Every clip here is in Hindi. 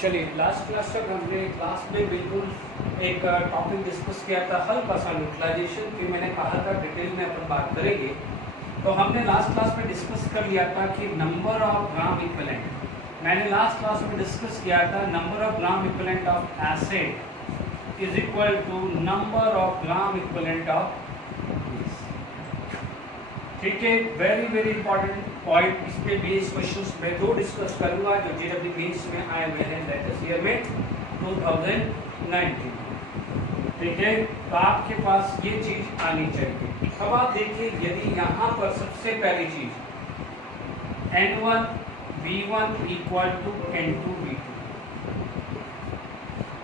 चलिए, लास्ट क्लास तक हमने क्लास में बिल्कुल एक टॉपिक डिस्कस किया था, हल्का सा न्यूट्रलाइजेशन की। मैंने कहा था डिटेल में अपन बात करेंगे। तो हमने लास्ट क्लास में डिस्कस कर लिया था कि नंबर ऑफ ग्राम इक्विवेलेंट, मैंने लास्ट क्लास में डिस्कस किया था number of gram equivalent of acid is equal to number of gram equivalent of, ठीक है। वेरी वेरी इंपॉर्टेंट पॉइंट, इस पे बेस क्वेश्चंस में दो डिस्कस करूंगा जो जेडब्ल्यू मेंस में आए हुए हैं लेटेस्ट ईयर में 2019, ठीक है। तो आपके पास ये चीज आनी चाहिए। अब आप देखिए, यदि यहाँ पर सबसे पहली चीज N1 V1 equal to N2 V2,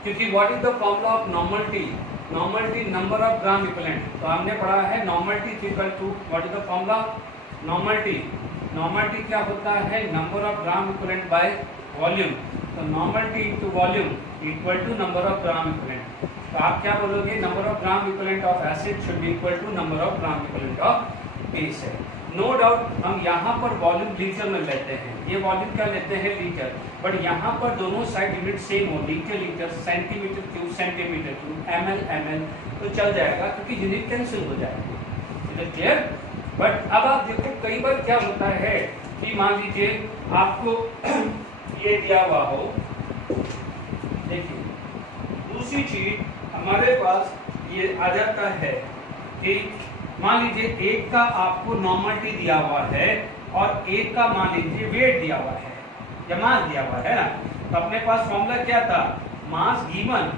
क्योंकि what is the formula of normality, normality number of gram equivalent. तो हमने पढ़ा है normality equal to what is the formula normality, normality क्या होता है number of gram equivalent by volume. तो normality into volume equal to number of gram equivalent. तो आप क्या बोलोगे, number of gram equivalent of acid should be equal to number of gram equivalent of base है। नो डाउट हम यहाँ पर वॉल्यूम लीटर में लेते हैं, ये वॉल्यूम क्या लेते हैं लीटर, बट यहाँ पर दोनों साइड यूनिट सेम हो, litre litre, centimetre cube centimetre cube, ml ml, तो चल जाएगा क्योंकि यूनिट कैंसिल हो जाएगी, क्लियर। बट अब आप देखो कई बार क्या होता है कि मान लीजिए आपको ये दिया हुआ हो, देखिए दूसरी चीज हमारे पास ये आ जाता है कि मान लीजिए एक का आपको नॉर्मलिटी दिया हुआ है और एक का मान लीजिए वेट दिया हुआ है या मास दिया हुआ है ना। तो अपने पास फॉर्मूला क्या था, मास given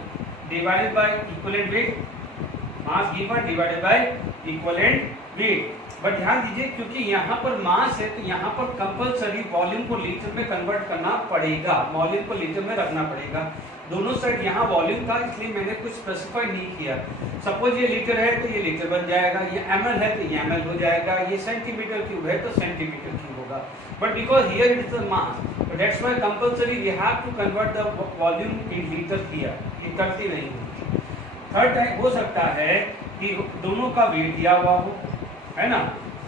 divided by equivalent wait, mass given divided by equivalent wait. But ध्यान दीजिए क्योंकि यहाँ पर मास है तो यहाँ पर कंपलसरी वॉल्यूम को लीटर में कन्वर्ट करना पड़ेगा, वॉल्यूम को लीटर में रखना पड़ेगा। दोनों साइड यहाँ वॉल्यूम था इसलिए मैंने कुछ स्पेसिफाई नहीं किया। सपोज ये लीटर है तो ये लीटर बन जाएगा, ये ml है तो ये ml हो जाएगा, ये सेंटीमीटर क्यूब है तो सेंटीमीटर क्यूब होगा। But because here it is the mass, so that's why compulsory we have to convert the volume in liter here, ये करती नहीं होगी। थर्ड टाइम हो सकता है कि दोनों का वेट दिया हुआ हो, है ना।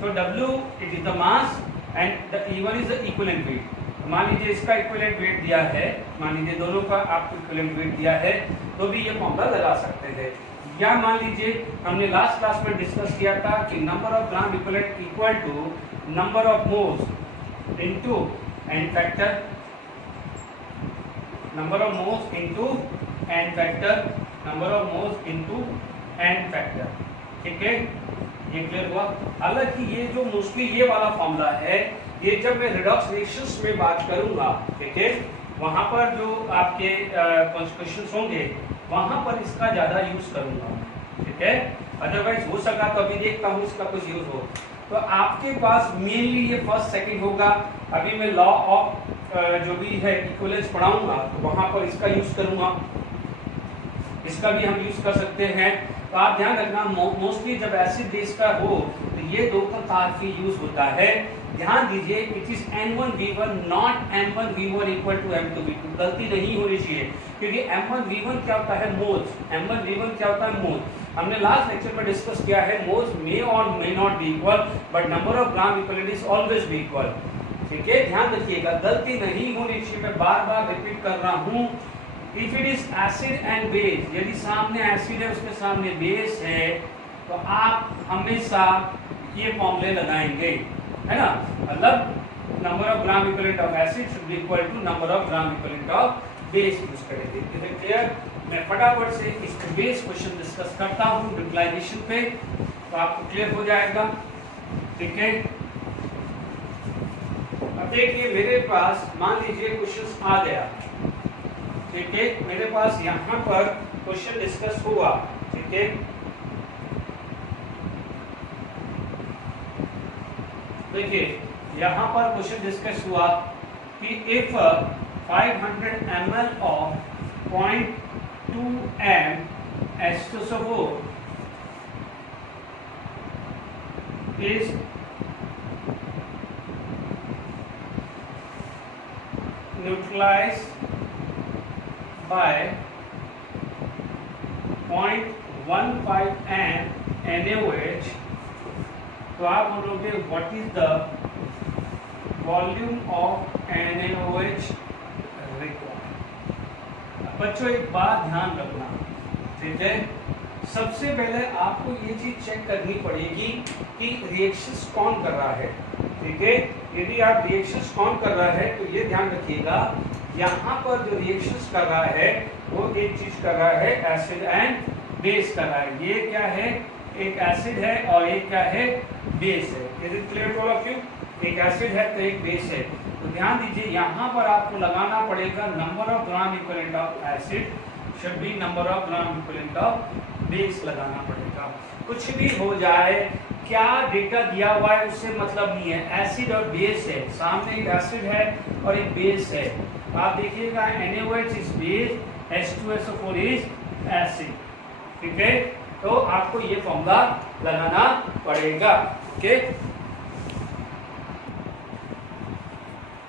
तो W it is the mass and the E1 is the equivalent weight। मान लीजिए इसका इक्विवेलेंट वेट दिया है, मान लीजिए दोनों का आपको इक्विवेलेंट वेट दिया है तो भी ये फॉर्मूला लगा सकते हैं। या मान लीजिए हमने लास्ट क्लास में डिस्कस किया था कि number of gram equivalent equal to number of moles into N factor, number of moles into N factor, number of moles into N factor, ठीक है। ये क्लियर हुआ। हालांकि ये जो मोस्टली ये वाला फॉर्मूला है ये जब मैं रिडॉक्स रेशियोस में बात करूंगा, ठीक है, वहां पर जो आपके क्वेश्चंस होंगे वहां पर इसका ज्यादा यूज करूंगा, ठीक है। अदरवाइज हो सका तो अभी देखता हूं इसका कुछ यूज हो। तो आपके पास मेनली ये फर्स्ट सेकंड होगा। अभी मैं लॉ ऑफ जो भी है इक्विवेलेंस पढ़ाऊंगा तो वहां पर इसका यूज करूंगा, इसका भी हम यूज कर सकते हैं। तो आप ध्यान रखना मोस्टली जब एसिड बेस का हो तो ये दो का काफी यूज होता है। ध्यान दीजिए it is N1 V1 not M1 V1 equal to M2 V2, गलती नहीं होनी चाहिए क्योंकि M1 V1 क्या होता है मोल्स, M1 V1 क्या होता है मोल्स। हमने लास्ट लेक्चर में डिस्कस किया है मोल्स मे और may not be equal but number of gram equivalent is always be equal, ठीक है। ध्यान रखिएगा गलती नहीं होनी चाहिए, मैं बार बार रिपीट कर रहा हूँ। If it is acid and base, यदि सामने एसिड है उसके सामने बेस है तो आप हमेशा ये फॉर्मूले लगाएंगे, है ना। मतलब number of gram equivalent of acid should be equal to number of gram equivalent of base use करेंगे। Is it clear. मैं फटाफट से इस बेस क्वेश्चन डिस्कस करता हूँ न्यूट्रलाइजेशन पे तो आपको क्लियर हो जाएगा, ठीक है। अब देखिए मेरे पास मान लीजिए क्वेश्चन आ गया, ठीक है। मेरे पास यहाँ पर क्वेश्चन डिस्कस हुआ, ठीक है। देखिए यहाँ पर क्वेश्चन डिस्कस हुआ कि if 500 ml of 0.2 m H2SO4 is neutralized by 0.15 m NaOH, तो आप बोलोगे what is the volume of NaOH required. बच्चों एक बात ध्यान रखना, ठीक है, सबसे पहले आपको ये चीज चेक करनी पड़ेगी कि रिएक्शंस कौन कर रहा है, ठीक है। यदि आप रिएक्शंस कौन कर रहा है तो ये ध्यान रखिएगा, यहाँ पर जो रिएक्शंस कर रहा है वो एक चीज कर रहा है, एसिड एंड बेस कर रहा है। ये क्या है, एक एसिड है और एक क्या है, बेस है। Is it clear to all of you? एक एसिड है तो एक बेस है। तो ध्यान दीजिए, यहाँ पर आपको लगाना पड़ेगा number of gram equivalent of acid should B number of gram equivalent of base लगाना पड़ेगा। कुछ भी हो जाए, क्या डेटा दिया हुआ है उससे मतलब नहीं है, एसिड और बेस है, सामने एक एसिड है और एक बेस है। आप देखिएगा NaOH is base, H2SO4 is acid, ठीक है। तो आपको ये फॉर्मूला लगाना पड़ेगा, ओके।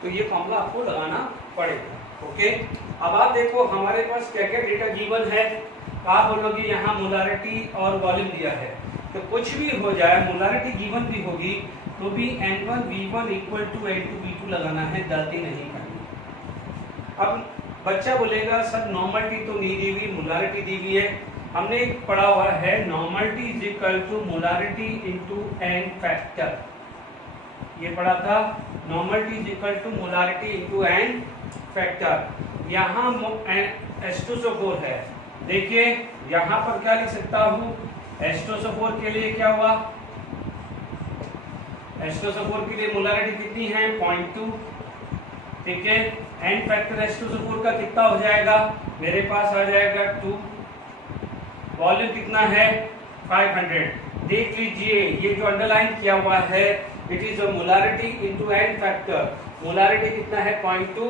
तो ये फॉर्मूला आपको लगाना पड़ेगा, ओके। अब आप देखो हमारे पास क्या क्या डेटा गिवन है। आप बोलोगे यहाँ मोलारिटी और वॉल्यूम दिया है, तो कुछ भी हो जाए, मोलारिटी गिवन भी होगी तो भी N1V1 इक्वल टू N2V2 लगाना है, गलती नहीं करनी। अब बच्चा बोलेगा सर नॉर्मलिटी तो नहीं दी हुई, मोलारिटी दी हुई है। हमने पढ़ा हुआ है normality is equal to molarity into N factor, ये पढ़ा था, normality is equal to molarity into N factor. यहाँ H2SO4 है, देखिए यहाँ पर क्या लिख सकता हूँ, H2SO4 के लिए क्या हुआ, H2SO4 के लिए मोलारिटी कितनी है, 0.2, ठीक है। एन फैक्टर H2SO4 का कितना हो जाएगा, मेरे पास आ जाएगा 2। वॉल्यूम कितना है, 500। देख लीजिए ये जो अंडरलाइन किया हुआ है, it is a molarity into N factor. Molarity कितना है, 0.2,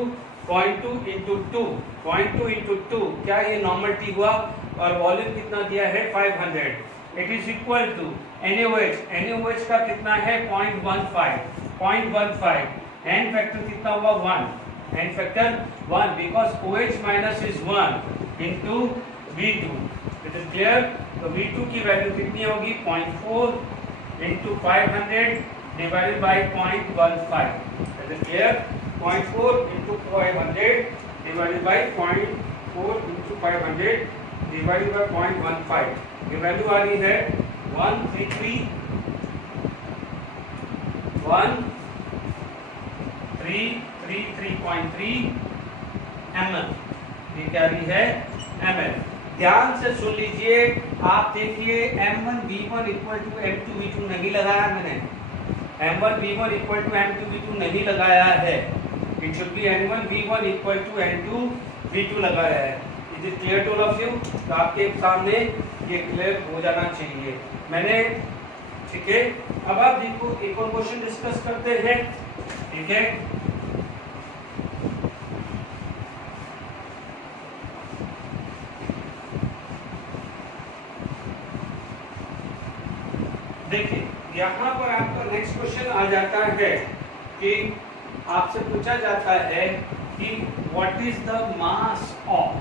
0.2 इंटू 2, 0.2 इंटू 2, क्या ये नॉर्मलिटी हुआ, और वॉल्यूम कितना दिया है, 500। It is equal to NaOH, NaOH का कितना है, 0.15, एन फैक्टर कितना हुआ, 1, N factor 1, because OH minus is 1 into V2। It is clear. तो V2 की वैल्यू कितनी होगी, 0.4 into 500 divided by 0.15। It is clear, 0.4 into 500 divided by 0.4 into 500 divided by 0.15। ये वैल्यू आ रही है 1333.3 ml, ये क्या रही है, ml। ध्यान से सुन लीजिए, आप देखिए M1V1 इक्वल टू M2V2 नहीं लगाया मैंने, M1V1 इक्वल टू M2V2 नहीं लगाया है, it should be N1V1 equal to N2V2 लगाया है। Is it clear to all of you? तो आपके सामने ये क्लियर हो जाना चाहिए मैंने, ठीक है। अब आप देखो एक और क्वेश्चन डिस्कस करते हैं, ठीक है। देखिए यहाँ पर आपका नेक्स्ट क्वेश्चन आ जाता है कि आपसे पूछा जाता है कि what is the mass of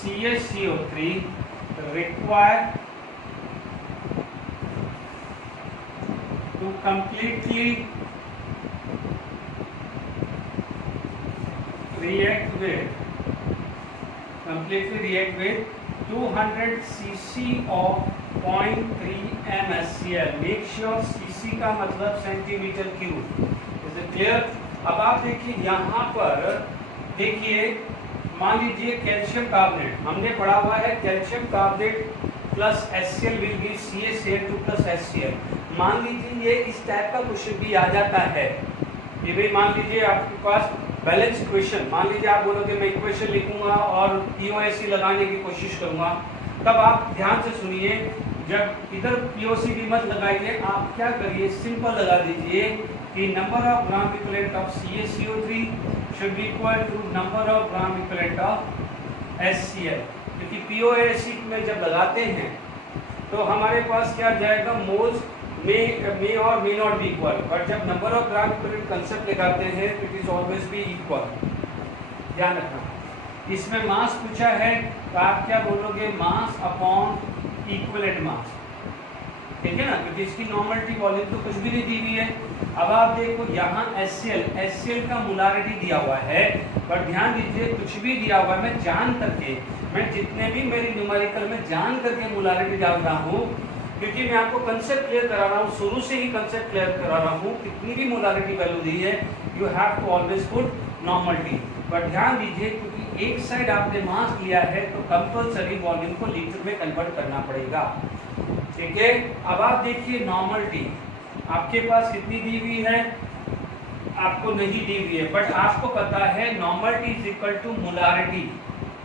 CaCO3 required to completely react with 200 cc of 0.3 mScl। Make sure cc का मतलब centimetre cube. Is it clear? अब आप देखिए यहाँ पर, देखिए मान लीजिए कैल्शियम कार्बोनेट, हमने पढ़ा हुआ है calcium carbonate plus HCl will give CaCl2 plus HCl। मान लीजिए ये इस टाइप का क्वेश्चन भी आ जाता है, ये भी मान लीजिए आपके पास बैलेंस इक्वेशन, मान लीजिए आप बोलोगे मैं इक्वेशन लिखूंगा और POC लगाने की कोशिश करूंगा, तब आप ध्यान से सुनिए, जब इधर POC भी मत लगाइए, आप क्या करिए, सिंपल लगा दीजिए कि number of gram equivalent of CaCO3 should be equal to number of gram equivalent of HCl। क्योंकि POC में जब लगाते हैं तो हमारे पास क्या जाएगा, मोल्स में और may not be equal, but जब number of gram equivalent concept लगाते हैं तो it is always be equal. ध्यान रखना, इसमें मास पूछा है तो आप क्या बोलोगे, मास अपॉन इक्विवेलेंट मास। ठीक है ना, क्योंकि इसकी नॉर्मलिटी वॉल्यूम तो कुछ भी नहीं दी हुई है। अब आप देखो यहाँ HCl का मोलारिटी दिया हुआ है, पर ध्यान दीजिए कुछ भी दिया हुआ है, मैं जान करके, मैं जितने भी मेरी न्यूमेरिकल में जान करके मोलारिटी डाल रहा हूँ, क्योंकि मैं आपको कंसेप्ट क्लियर करा रहा हूँ, शुरू से ही कंसेप्ट क्लियर करा रहा हूँ, कितनी भी मोलारिटी वैल्यू दी है you have to always put normality. पर ध्यान दीजिए क्योंकि एक साइड आपने मास लिया है तो कंपल्सरी वॉल्यूम को लीटर में कन्वर्ट करना पड़ेगा, ठीक है। अब आप देखिए नॉर्मलिटी आपके पास कितनी दी हुई है, आपको नहीं दी हुई है, बट आपको पता है normality is equal to molarity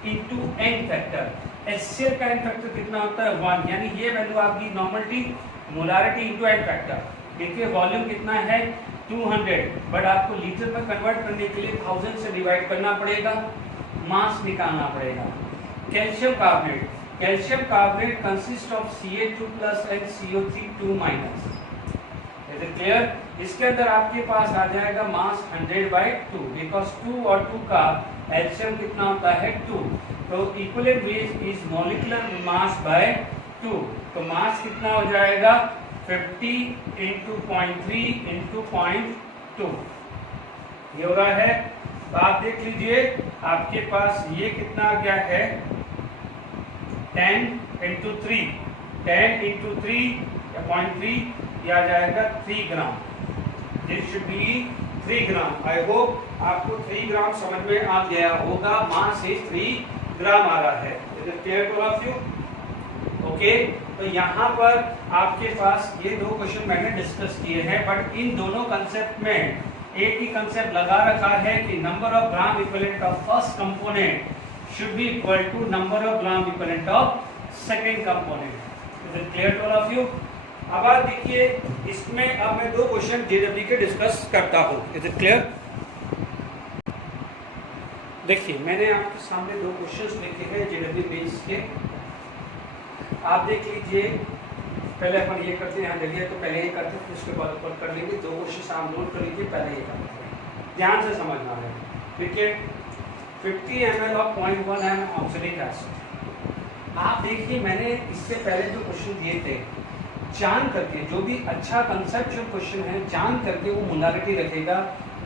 into N factor. HCl का एन फैक्टर कितना होता है 1, यानी ये वैल्यू आपकी normality molarity into N factor. देखिए वॉल्यूम कितना है 200, बट आपको लीटर में कन्वर्ट करने के लिए 1000 से डिवाइड करना पड़ेगा, मास निकालना पड़ेगा। Calcium carbonate consist of Ca2+ and CO3 2-। Is it clear? इसके अंदर आपके पास आ जाएगा मास 100/2, बिकॉज 2 और 2 का एलसीएम कितना होता है 2, तो equivalent weight is molecular mass by 2, तो मास कितना हो जाएगा 50 × 0.3 × 0.2, ये हो रहा है। तो आप देख लीजिए आपके पास ये कितना आ गया है 10 × 3, 10 × 3 या 0.3, ये आ जाएगा 3 gram. This should be 3 gram. I hope आपको 3 ग्राम समझ में आ गया होगा, मास इज 3 ग्राम आ रहा है। Is it clear to all of you? Okay, तो यहाँ पर आपके पास ये 2 क्वेश्चन मैंने डिस्कस किए हैं, बट इन दोनों कंसेप्ट में एक ही कंसेप्ट लगा रखा है कि number of gram equivalent of first component should be equal to number of gram equivalent of second component. Is it clear to all of you? अब आप देखिए इसमें अब मैं 2 क्वेश्चन जेडब्ल्यू के डिस्कस करता हूँ। Is it clear? देखिए मैंने आपके सामने 2 क्वेश्चंस लिखे हैं जेडब्ल्यू बेस के, आप देख लीजिए। पहले अपन ये करते हैं, यहाँ जगह तो पहले ये करते हैं, उसके बाद ऊपर कर लेंगे। 2 क्वेश्चन आप नोट कर लीजिए, पहले ये करते हैं, ध्यान से समझना है। देखिए 50 ml of 0.1 m oxalic acid. आप देखिए मैंने इससे पहले जो क्वेश्चन दिए थे, जान करके, जो भी अच्छा कंसेप्चुअल क्वेश्चन है जान करके वो मोलारिटी रखेगा,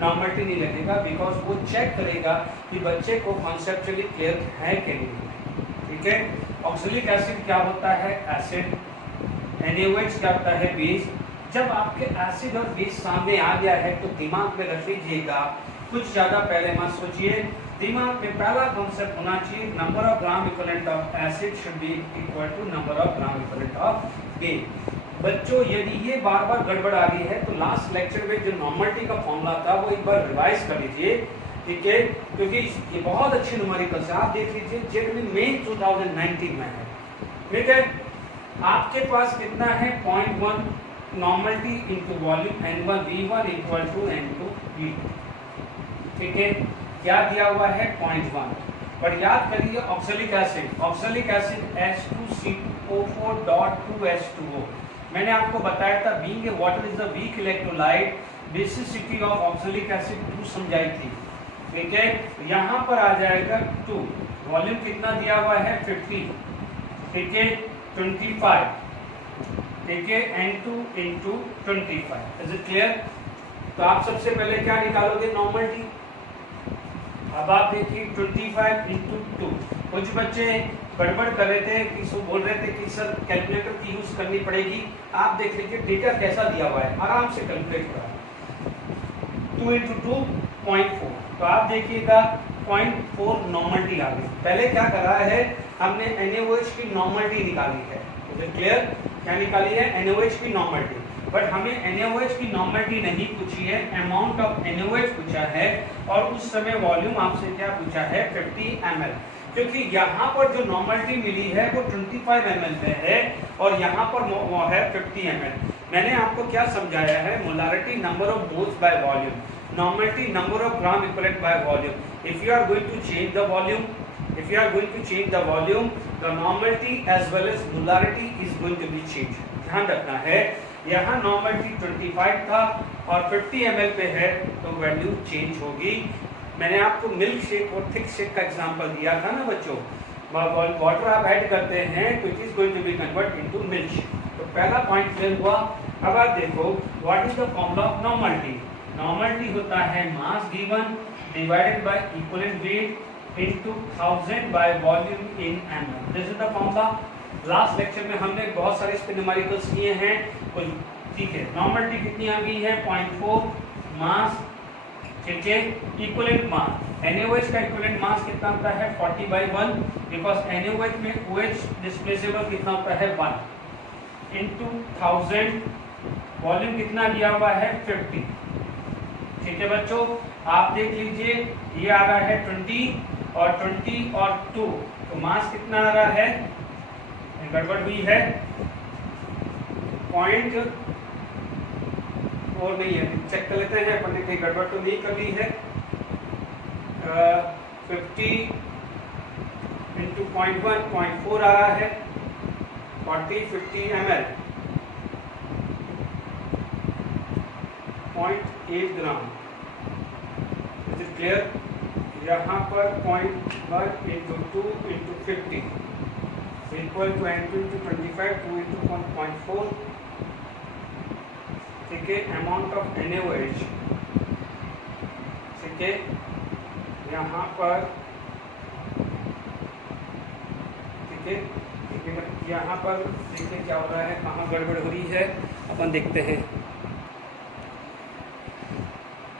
नॉर्मलिटी नहीं रखेगा, बिकॉज वो चेक करेगा कि बच्चे को कॉन्सेप्चुअली क्लियर है कि नहीं। ठीक है, ऑक्सैलिक एसिड क्या होता है? एसिड। NaOH क्या होता है? बेस। जब आपके एसिड और बेस सामने आ गया है तो दिमाग में रख लीजिएगा, कुछ ज़्यादा पहले मत सोचिए, दिमाग में पहला कॉन्सेप्ट होना चाहिए number of gram equivalent of acid should be equal to number of gram equivalent of base. बच्चों यदि ये बार बार गड़बड़ आ रही है तो लास्ट लेक्चर में जो नॉर्मलिटी का फॉर्मूला था वो एक बार रिवाइज कर लीजिए, ठीक है, क्योंकि ये बहुत अच्छे न्यूमेरिकल से आप देख लीजिए, जनवरी मई 2019 में है। ठीक है, आपके पास कितना है 0.1 normality into volume N1 V1 equal to N2 V2। ठीक है, क्या दिया हुआ है 0.1, बट याद करिए ऑक्सैलिक एसिड H2CO4.2H2O। मैंने आपको बताया था being a water is the weak electrolyte, basicity of oxalic acid 2 समझाई थी। ठीक है, यहाँ पर आ जाएगा 2, वॉल्यूम कितना दिया हुआ है 50, ठीक है 25, ठीक है N2 × 25। Is it clear? तो आप सबसे पहले क्या निकालोगे? नॉर्मलिटी। अब आप देखिए 25 × 2। कुछ बच्चे गड़बड़ कर रहे थे कि बोल रहे थे कि सर कैलकुलेटर की यूज करनी पड़ेगी। आप देख लीजिए डेटा कैसा दिया हुआ है, आराम से कैलकुलेट करा। 2 × 2 0.4, तो आप देखिएगा 0.4 नॉर्मलिटी आ गई। पहले क्या करा है हमने NaOH की नॉर्मलिटी निकाली है। तो क्लियर? क्या निकाली है? NaOH की नॉर्मलिटी। बट हमें NaOH की नॉर्मलिटी नहीं पूछी है, अमाउंट ऑफ NaOH पूछा है, और उस समय वॉल्यूम आपसे क्या पूछा है 50 ml, क्योंकि यहाँ पर जो नॉर्मलिटी मिली है वो 25 ml पे है और यहाँ पर वो है 50 ml। मैंने आपको क्या समझाया है? Molarity number of moles by volume, normality number of gram equivalent by volume. If you are going to change the volume, the normality as well as molarity is going to be changed। ध्यान रखना है, यहाँ नॉर्मलिटी 25 था और 50 ml पे है तो वैल्यू चेंज होगी। मैंने आपको मिल्क शेक और थिक शेक का एग्जांपल दिया था ना बच्चों, वाटर आप ऐड करते हैं तो it is going to be convert into milkshake. तो पहला पॉइंट क्लियर हुआ। अब आप देखो what is the formula of normality. Normality होता है mass given divided by equivalent weight into 1000 by volume in ml। This is the formula. Last lecture में हमने बहुत सारे इसके न्यूमेरिकल्स किए हैं, कोई ठीक है। नॉर्मलिटी कितनी आ गई है 0.4 मास, ठीक है, इक्विवेलेंट मास। NaOH का इक्विवेलेंट मास कितना होता है 40/1, बिकॉज NaOH में OH डिस्प्लेसेबल कितना होता है 1 इंटू 1000, वॉल्यूम कितना दिया हुआ है 50, ठीक है बच्चों। आप देख लीजिए ये आ रहा है 20 और 20 और 2, तो मास कितना आ रहा है, गड़बड़ हुई है, पॉइंट और नहीं है, चेक कर लेते हैं अपन ने कहीं गड़बड़ तो नहीं कर ली है। 50 इंटू 0.1 0.4 आ रहा है, 40-50 ml 0.8 gram. Is it clear? यहाँ पर 0.1 into 2 into 50 equal to N2 into 25 2 into 1.4, ठीक है। अमाउंट ऑफ NaOH, ठीक है, यहाँ पर, ठीक है, यहाँ पर देखिए क्या हो रहा है, कहाँ गड़बड़ हो रही है, अपन देखते हैं।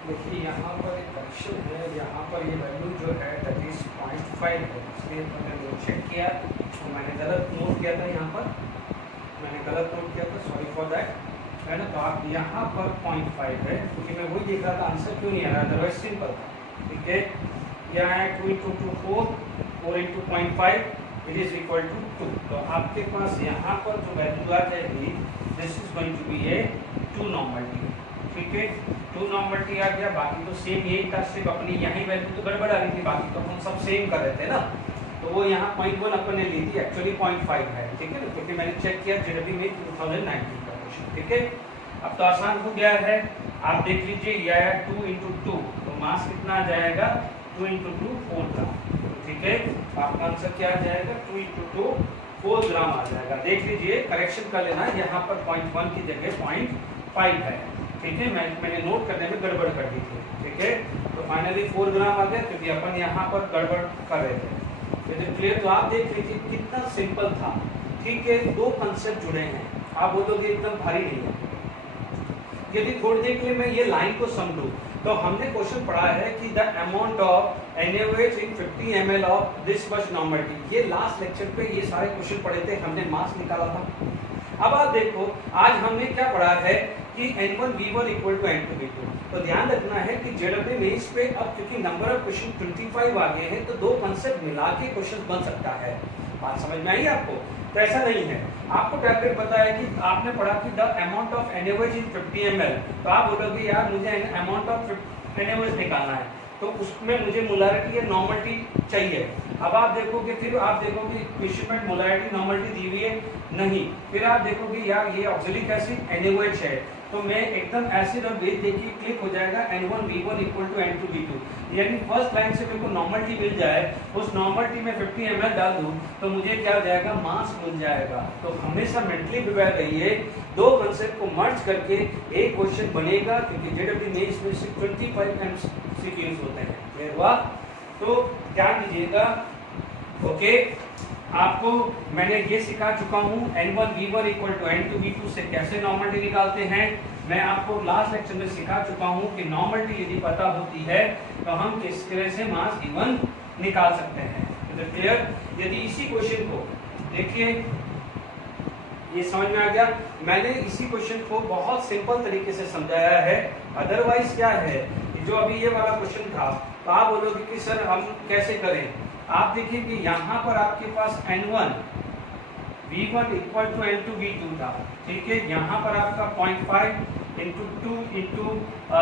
देखिए यहाँ पर एक करेक्शन है, यहाँ पर ये वैल्यू जो है दैट इज 0.5 है, इसलिए मैंने चेक किया तो मैंने गलत नोट किया था, यहाँ पर मैंने गलत नोट किया था, सॉरी फॉर दैट, है ना। तो आप यहाँ पर 0.5 है, क्योंकि मैं वही देख रहा था आंसर क्यों नहीं आ रहा, अदरवाइज सिंपल था, ठीक है। यहाँ है 2 into 2 4 into 0.5 it is equal to 2। तो आपके पास यहाँ पर जो वैल्यू आ जाएगी this is going to be a 2 normality, ठीक है। 2 नॉर्मलिटी आ गया, बाकी तो सेम यही था, सिर्फ अपनी यही वैल्यू तो गड़बड़ आ रही थी, बाकी तो हम सब सेम कर रहे थे ना। तो वो यहाँ 0.1 अपन ने ली थी, एक्चुअली 0.5 है, ठीक है ना, क्योंकि मैंने चेक किया जेडब्ल्यू में 2019 का क्वेश्चन, ठीक है। अब तो आसान हो गया है, आप देख लीजिए ये आया 2 इंटू 2, तो मास कितना आ जाएगा 2 इंटू 2 4 ग्राम, ठीक है। आपका आंसर क्या आ जाएगा 2 इंटू 2 4 ग्राम आ जाएगा। देख लीजिए करेक्शन कर लेना, यहाँ पर 0.1 की जगह 0.5 है, ठीक है। मैंने नोट करने में गड़बड़ कर दी थी, ठीक है। तो फाइनली 4 ग्राम आ गया, क्योंकि अपन यहाँ पर गड़बड़ कर रहे थे। क्लियर? तो आप देख लीजिए कितना सिंपल था, ठीक है। 2 कंसेप्ट जुड़े हैं, आप बोलोगे एकदम भारी नहीं है। यदि थोड़ी देर के लिए मैं ये लाइन को समझूं, तो हमने क्वेश्चन पढ़ा है कि the amount of NaOH in 50 ml of this much normality. ये लास्ट लेक्चर पे ये सारे क्वेश्चन पढ़े थे, हमने मास निकाला था। अब आप देखो आज हमने क्या पढ़ा है कि N1V1 इक्वल टू N2V2। तो ध्यान रखना है कि जेडब्ल्यू मेंस पे अब क्योंकि नंबर ऑफ क्वेश्चन 25 आ गए हैं, तो 2 कंसेप्ट मिला के क्वेश्चन बन सकता है। बात समझ में आई आपको? तो ऐसा नहीं है, आपको टारगेट पता है कि आपने पढ़ा कि the amount of NaOH in 50 ml, तो आप बोलोगे यार मुझे अमाउंट ऑफ NaOH निकालना है, तो उसमें मुझे मोलारिटी या नॉर्मलिटी चाहिए। अब आप देखोगे, फिर आप देखोगे क्वेश्चन में मोलारिटी नॉर्मलिटी दी हुई है नहीं, फिर आप देखोगे यार ये ऑक्सैलिक एसिड NaOH है, तो मैं एकदम एसिड और बेस देखिए क्लिक हो जाएगा N1V1 इक्वल टू N2V2, यानी फर्स्ट लाइन से मेरे को नॉर्मलिटी मिल जाए, उस नॉर्मलिटी में 50 ml डाल दूं तो मुझे क्या हो जाएगा, मास मिल जाएगा। तो हमेशा मेंटली प्रिपेयर रहिए, 2 कंसेप्ट को मर्ज करके एक क्वेश्चन बनेगा, क्योंकि जेडब्ल्यू मेंस में सिर्फ 25 MCQs होते हैं। क्लियर हुआ? तो ध्यान दीजिएगा, ओके। आपको मैंने ये सिखा चुका हूँ N1V1 इक्वल टू N2V2 से कैसे नॉर्मलिटी निकालते हैं। मैं आपको लास्ट लेक्चर में सिखा चुका हूँ कि नॉर्मलिटी यदि पता होती है तो हम किस तरह से मास गिवन निकाल सकते हैं। क्लियर? यदि इसी क्वेश्चन को देखिए, ये समझ में आ गया। मैंने इसी क्वेश्चन को बहुत सिंपल तरीके से समझाया है। अदरवाइज क्या है, जो अभी ये वाला क्वेश्चन था, तो आप बोलोगे कि सर हम कैसे करें। आप देखिए कि यहाँ पर आपके पास N1V1 इक्वल टू N2V2 था, ठीक है। यहाँ पर आपका 0.5 इंटू 2 इंटू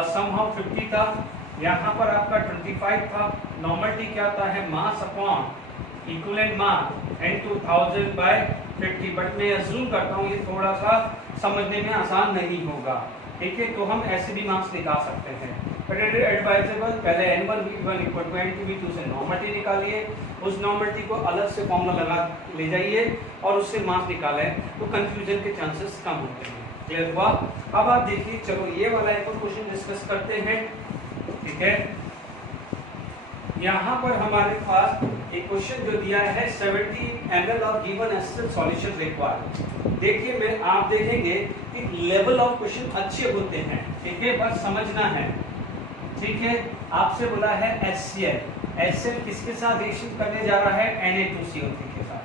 समहाउ 50 था, यहाँ पर आपका 25 था। नॉर्मलिटी क्या आता है, mass upon equivalent mass N2000 by 50। But मैं अज्यूम करता हूँ ये थोड़ा सा समझने में आसान नहीं होगा। ठीक है, तो हम ऐसे भी मार्क्स निकाल सकते हैं। बट इट इज एडवाइजेबल पहले n1 v1 equal to n2 v2 से नॉर्मलिटी निकालिए, उस नॉर्मलिटी को अलग से फॉर्मूला लगा ले जाइए और उससे मार्क्स निकालें, तो कंफ्यूजन के चांसेस कम होते हैं। क्लियर हुआ? अब आप देखिए, चलो ये वाला एक और क्वेश्चन डिस्कस करते हैं। ठीक है, यहाँ पर हमारे पास एक क्वेश्चन जो दिया है 70 ml of given acid solution required. देखिए मैं आप देखेंगे कि लेवल ऑफ क्वेश्चन अच्छे होते हैं। ठीक है, बस समझना है। ठीक है, आपसे बोला है HCl, HCl किसके साथ रिएक्शन करने जा रहा है? Na2CO3 के साथ।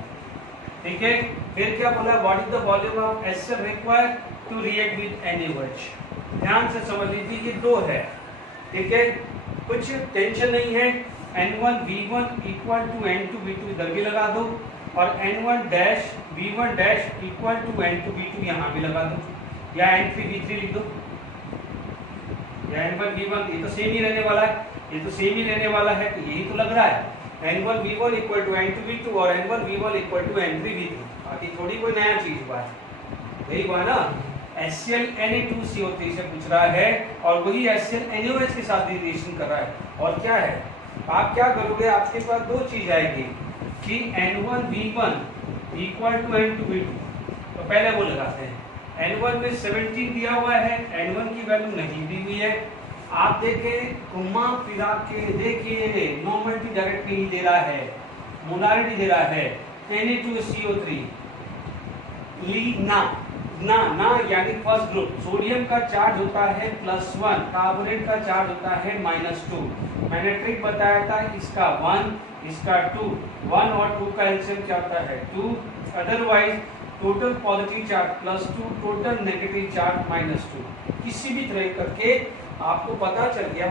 ठीक है, फिर क्या बोला? What is the volume of HCl required to react with NaOH। ध्यान से समझ लीजिए, ये दो है। ठीक है, कुछ टेंशन नहीं है। N1 V1 equal to N2 V2 इधर भी लगा दो, और N1 dash V1 dash equal to N2 V2 यहाँ भी लगा दो, या N3 V3 लिख दो, या N1 V1, ये तो सेम ही रहने वाला है, ये तो सेम ही रहने वाला है, तो यही तो लग रहा है। N1 V1 equal to N2 V2 और N1 V1 equal to N3 V3, बाकी थोड़ी कोई नया चीज हुआ है। यही हुआ ना, HCl Na2CO3 से पूछ रहा है और वही HCl NaOH के साथ भी रिएक्शन कर रहा है। और क्या है, आप क्या करोगे? आपके पास दो चीज आएगी कि N1 V1 equal to N2 V2, तो पहले वो लगाते हैं। N1 में 17 दिया हुआ है, N1 की वैल्यू नहीं दी हुई है। आप देखें, घुमा फिरा के देखिए, नॉर्मलिटी डायरेक्ट नहीं दे रहा है, मोलारिटी दे रहा है। Na2CO3 ना यानी फर्स्ट ग्रुप, सोडियम का चार्ज होता है +1, कार्बोनेट का चार्ज होता है -2। मैंने ट्रिक बताया था, इसका 1, इसका 2, 1 और 2 का एलसीएम क्या होता है? 2। Otherwise total positive charge +2, total negative charge -2। किसी भी तरह करके आपको पता चल गया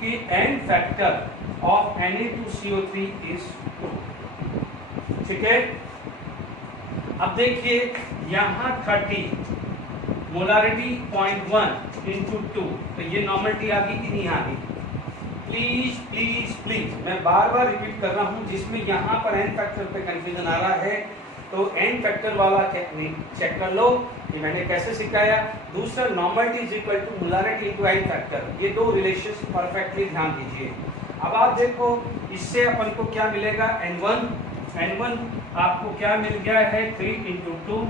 कि N factor of Na2CO3 is 2। ठीक है, अब देखिए यहाँ 30, मोलारिटी 0.1 इंटू 2, तो ये नॉर्मलिटी आ गई कि नहीं आ गई? प्लीज प्लीज प्लीज, मैं बार बार रिपीट कर रहा हूँ, जिसमें यहाँ पर एन फैक्टर पे कंफ्यूजन आ रहा है, तो एन फैक्टर वाला चेक कर लो, ये मैंने कैसे सिखाया। दूसरा, normality is equal to molarity into N factor, ये दो रिलेशंस परफेक्टली ध्यान दीजिए। अब आप देखो, इससे अपन को क्या मिलेगा? N1 आपको क्या मिल गया है? 3 इंटू 2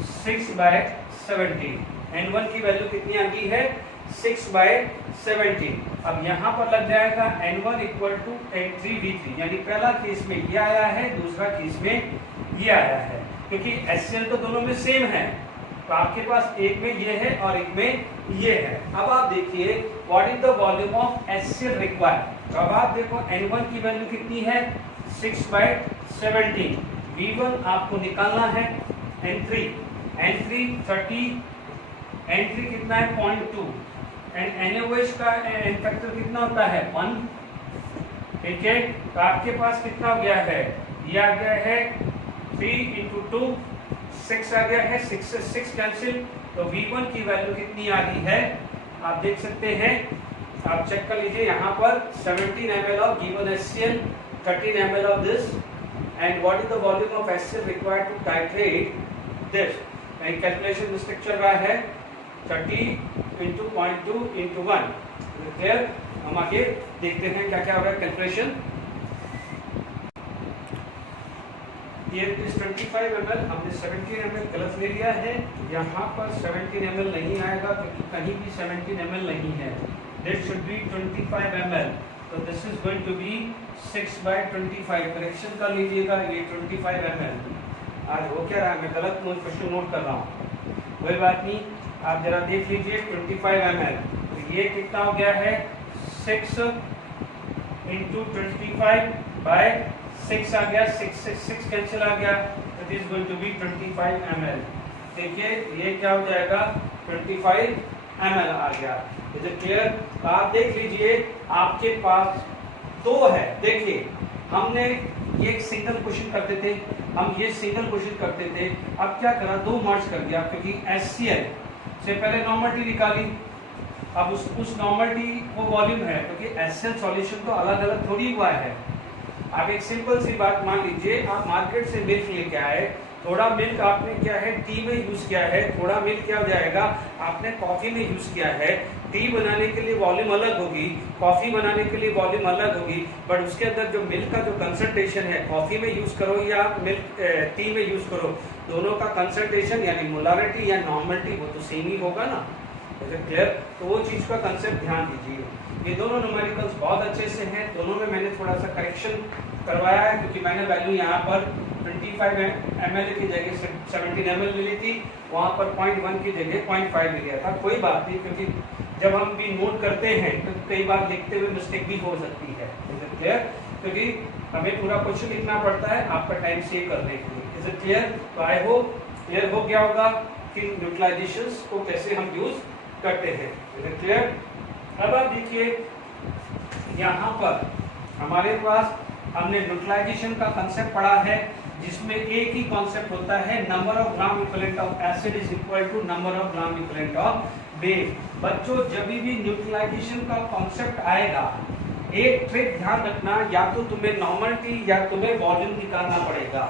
6/17। N1 की वैल्यू कितनी आ गई है? 6/17। अब यहाँ पर लग जाएगा N1 equal to N3 V3, यानी पहला केस में ये आया है, दूसरा केस में ये आया है, क्योंकि HCl तो दोनों में सेम है, तो आपके पास एक में ये है और एक में ये है। अब आप देखिए, what is the volume of HCl required. तो अब आप देखो, N1 की वैल्यू कितनी है? 6/17। V1 आपको निकालना है, N3 30, N3 कितना है? 0.2, एंड NaOH का एन फैक्टर कितना होता है? 1। ठीक है, तो आपके पास कितना हो गया है? ये आ गया है 3 इंटू 2 6 आ गया है, 6 से 6 कैंसिल, तो V1 की वैल्यू कितनी आ रही है? आप देख सकते हैं, आप चेक कर लीजिए यहाँ पर 17 ml of given HCl, 13 ml of this, and what is the volume of HCl required to titrate this? and calculation mistake चल रहा है 30 into 0.2 into 1। क्लियर? हम आगे देखते हैं क्या क्या होगा कैलकुलेशन। ये 25 ml, हमने 17 ml गलत ले लिया है, यहाँ पर 17 ml नहीं आएगा क्योंकि कहीं भी 17 ml नहीं है। That should be 25 ml, तो this is going to be 6/25। Correction कर लीजिएगा, ये 25 ml आज हो क्या रहा है? मैं गलत क्वेश्चन नोट कर रहा हूँ, कोई बात नहीं, आप जरा देख लीजिए। 25 ml, तो ये कितना हो गया है? 6 इंटू 25/6 आ गया, 6 कैंसिल आ गया, it is going to be 25 ml। देखिए ये क्या हो जाएगा? 25 ml आ गया। Is it clear? तो आप देख लीजिए, आपके पास दो है। देखिए, हमने ये एक सिंगल क्वेश्चन करते थे, हम ये सिंगल क्वेश्चन करते थे, अब क्या करा? दो मर्ज कर दिया, क्योंकि HCl से पहले नॉर्मलिटी निकाली, अब उस नॉर्मलिटी वो वॉल्यूम है, क्योंकि HCl सॉल्यूशन तो अलग अलग थोड़ी हुआ है। आप एक सिंपल सी बात मान लीजिए, आप मार्केट से मिल्क लेके आए, थोड़ा मिल्क आपने क्या है टी में यूज किया है, थोड़ा मिल्क क्या हो जाएगा आपने कॉफी में यूज किया है। टी बनाने के लिए वॉल्यूम अलग होगी, कॉफी बनाने के लिए वॉल्यूम अलग होगी, बट उसके अंदर जो मिल्क का जो कंसंट्रेशन है, कॉफी में यूज करो या मिल्क टी में यूज करो, दोनों का कंसंट्रेशन यानी मोलारिटी या नॉर्मलिटी वो तो सेम ही होगा ना। क्लियर? तो वो चीज का कंसेप्ट ध्यान दीजिए। ये दोनों न्यूमेरिकल्स बहुत अच्छे से हैं, दोनों में मैंने थोड़ा सा करेक्शन करवाया है क्योंकि मैंने वैल्यू यहाँ पर 25 ml की जगह 17 ml मिली थी, वहाँ पर 0.1 की जगह 0.5 मिल गया था। कोई बात नहीं, क्योंकि जब हम भी नोट करते हैं तो कई बार लिखते हुए मिस्टेक भी हो सकती है। क्लियर? क्योंकि हमें पूरा क्वेश्चन लिखना पड़ता है आपका टाइम सेव करने के लिए। Is it clear? तो आई होप क्लियर हो गया होगा कि न्यूट्रलाइजेशंस को कैसे हम यूज करते हैं। Is it clear? अब आप देखिए यहाँ पर हमारे पास हमने न्यूट्रलाइजेशन का कंसेप्ट पढ़ा है, जिसमें एक ही कॉन्सेप्ट होता है, number of gram equivalent of acid is equal to number of gram equivalent of base. बच्चों जब भी न्यूट्रलाइजेशन का कॉन्सेप्ट आएगा, एक ट्रिक ध्यान रखना, या तो तुम्हें नॉर्मलिटी या तुम्हें वॉल्यूम निकालना पड़ेगा।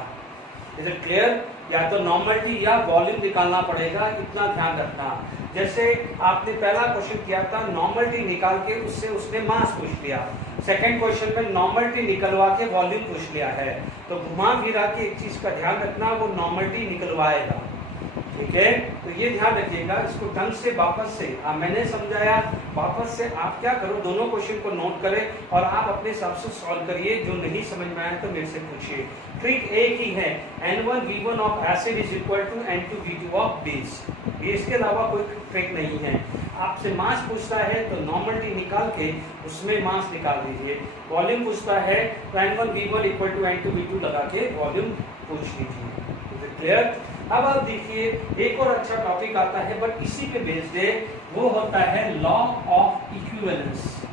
Is it clear? या तो नॉर्मलिटी या वॉल्यूम निकालना पड़ेगा, इतना ध्यान रखना। जैसे आपने पहला क्वेश्चन किया था, नॉर्मलिटी निकाल के उससे उसने मास पूछ लिया, सेकंड क्वेश्चन में नॉर्मलिटी निकलवा के वॉल्यूम पूछ लिया है, तो घुमा फिरा के एक चीज का ध्यान रखना, वो नॉर्मलिटी निकलवाएगा। ठीक है? तो ये ध्यान रखिएगा, इसको ढंग से वापस से मैंने समझाया, वापस से आप क्या करो, दोनों क्वेश्चन को नोट करें और आप अपने हिसाब से सॉल्व करिए। जो नहीं समझ में आया तो मेरे से पूछिए। ट्रिक एक ही है, N1V1 of acid is equal to N2V2 of base. Base के अलावा कोई ट्रिक नहीं है। आपसे मास पूछता है तो नॉर्मलिटी निकाल के उसमें मास निकाल दीजिए। वॉल्यूम पूछता है तो N1V1 इक्वल टू N2V2 लगा के वॉल्यूम पूछ लीजिए। क्लियर? अब आप देखिए एक और अच्छा टॉपिक आता है, बट इसी पे बेस्ड है, वो होता है लॉ ऑफ इक्विवेलेंस।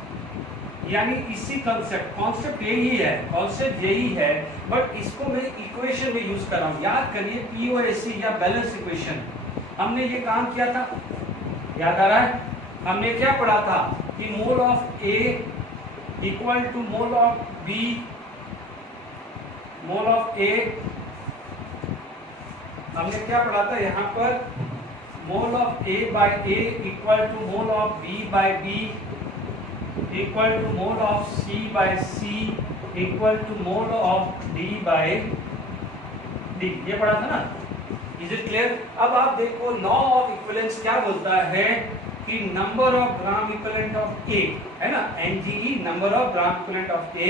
यानी इसी कॉन्सेप्ट यही है, बट इसको मैं इक्वेशन में यूज कर रहा हूं। याद करिए पीओएससी या बैलेंस इक्वेशन हमने ये काम किया था, याद आ रहा है? हमने क्या पढ़ा था कि mole of A equal to mole of B, mole of A हमने क्या पढ़ा था यहाँ पर, mole of A by A equal to mole of B by B equal to mole of C by C equal to mole of D by D. ये पढ़ा था ना? Is it clear? अब आप देखो लॉ ऑफ इक्विवेलेंस क्या बोलता है कि number of gram equivalent of A, है ना, NGE, number of gram equivalent of A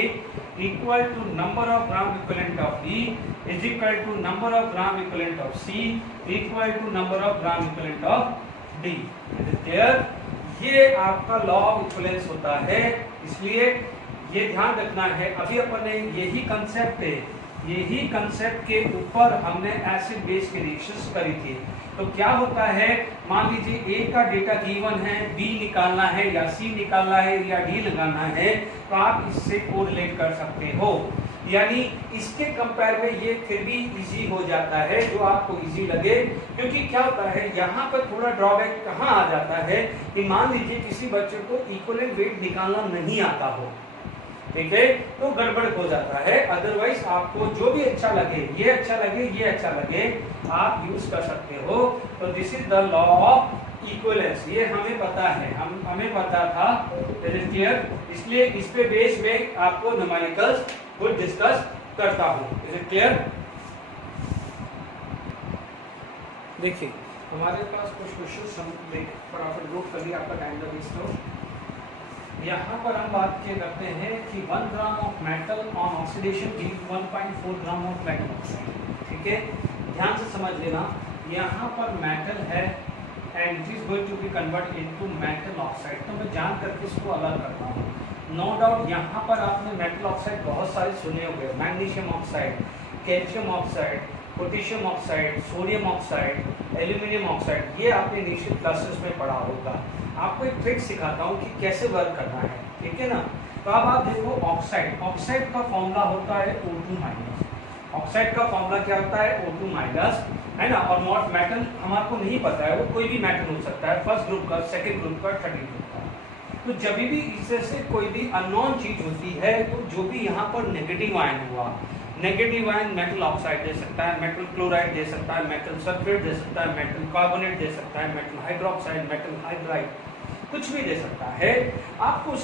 equal to number of gram equivalent of B is equal to number of gram equivalent of C equal to number of gram equivalent of D. Is it clear? ये आपका लॉ ऑफ इक्विवेलेंस होता है, इसलिए ये ध्यान रखना है। अभी अपन ने यही कंसेप्ट है, यही कंसेप्ट के ऊपर हमने एसिड बेस के रिएक्शंस करी थी। तो क्या होता है, मान लीजिए ए का डेटा गिवन है, बी निकालना है या सी निकालना है या डी लगाना है, तो आप इससे कोरिलेट कर सकते हो। यानी इसके कंपेयर में ये फिर भी इजी हो जाता है, जो आपको इजी लगे। क्योंकि क्या होता है यहाँ पर थोड़ा ड्रॉबैक कहाँ आ जाता है कि मान लीजिए किसी बच्चे को इक्विवेलेंट वेट निकालना नहीं आता हो, ठीक है, तो गड़बड़ हो जाता है। अदरवाइज आपको जो भी अच्छा लगे, ये अच्छा लगे, ये अच्छा लगे, आप यूज कर सकते हो। तो this is the law of equivalence. ये हमें पता है, हमें पता था, क्लियर? इसलिए इस पे बेस में आपको न्यूमेरिकल्स को डिस्कस करता हूँ। Is it clear? देखिए हमारे पास कुछ क्वेश्चन फटाफट नोट कर लिया, आपका टाइम का वेस्ट हो। यहाँ पर हम बात किए करते हैं कि 1 gram of metal on oxidation gives 1.4 gram of metal oxide. ठीक है, ध्यान से समझ लेना, यहाँ पर मेटल है and it is going to be convert into metal oxide. तो मैं जान करके इसको अलग करता हूँ। नो डाउट यहाँ पर आपने मेटल ऑक्साइड बहुत सारे सुने होंगे, magnesium oxide, calcium oxide, potassium oxide, sodium oxide, aluminium oxide, ये आपने इनिशियल क्लासेस में पढ़ा होगा। आपको एक ट्रिक सिखाता हूँ कि कैसे वर्क करना है, ठीक है ना? तो अब आप देखो ऑक्साइड, ऑक्साइड का फॉर्मूला होता है O2 माइनस। ऑक्साइड का फॉर्मूला क्या होता है? O2 माइनस, है ना? और नॉट मेटल हमारे को नहीं पता है, वो कोई भी मेटल हो सकता है, फर्स्ट ग्रुप का, सेकंड ग्रुप का, थर्ड ग्रुप का। तो जब भी इससे कोई भी अननोन चीज होती है, तो जो भी यहाँ पर नेगेटिव आयन हुआ, नेगेटिव आयन मेटल ऑक्साइड दे सकता है, मेटल क्लोराइड दे सकता है, मेटल सल्फेट दे सकता है, मेटल कार्बोनेट दे सकता है, मेटल हाइड्रोक्साइड, मेटल हाइड्राइड, कुछ भी दे सकता है। आपको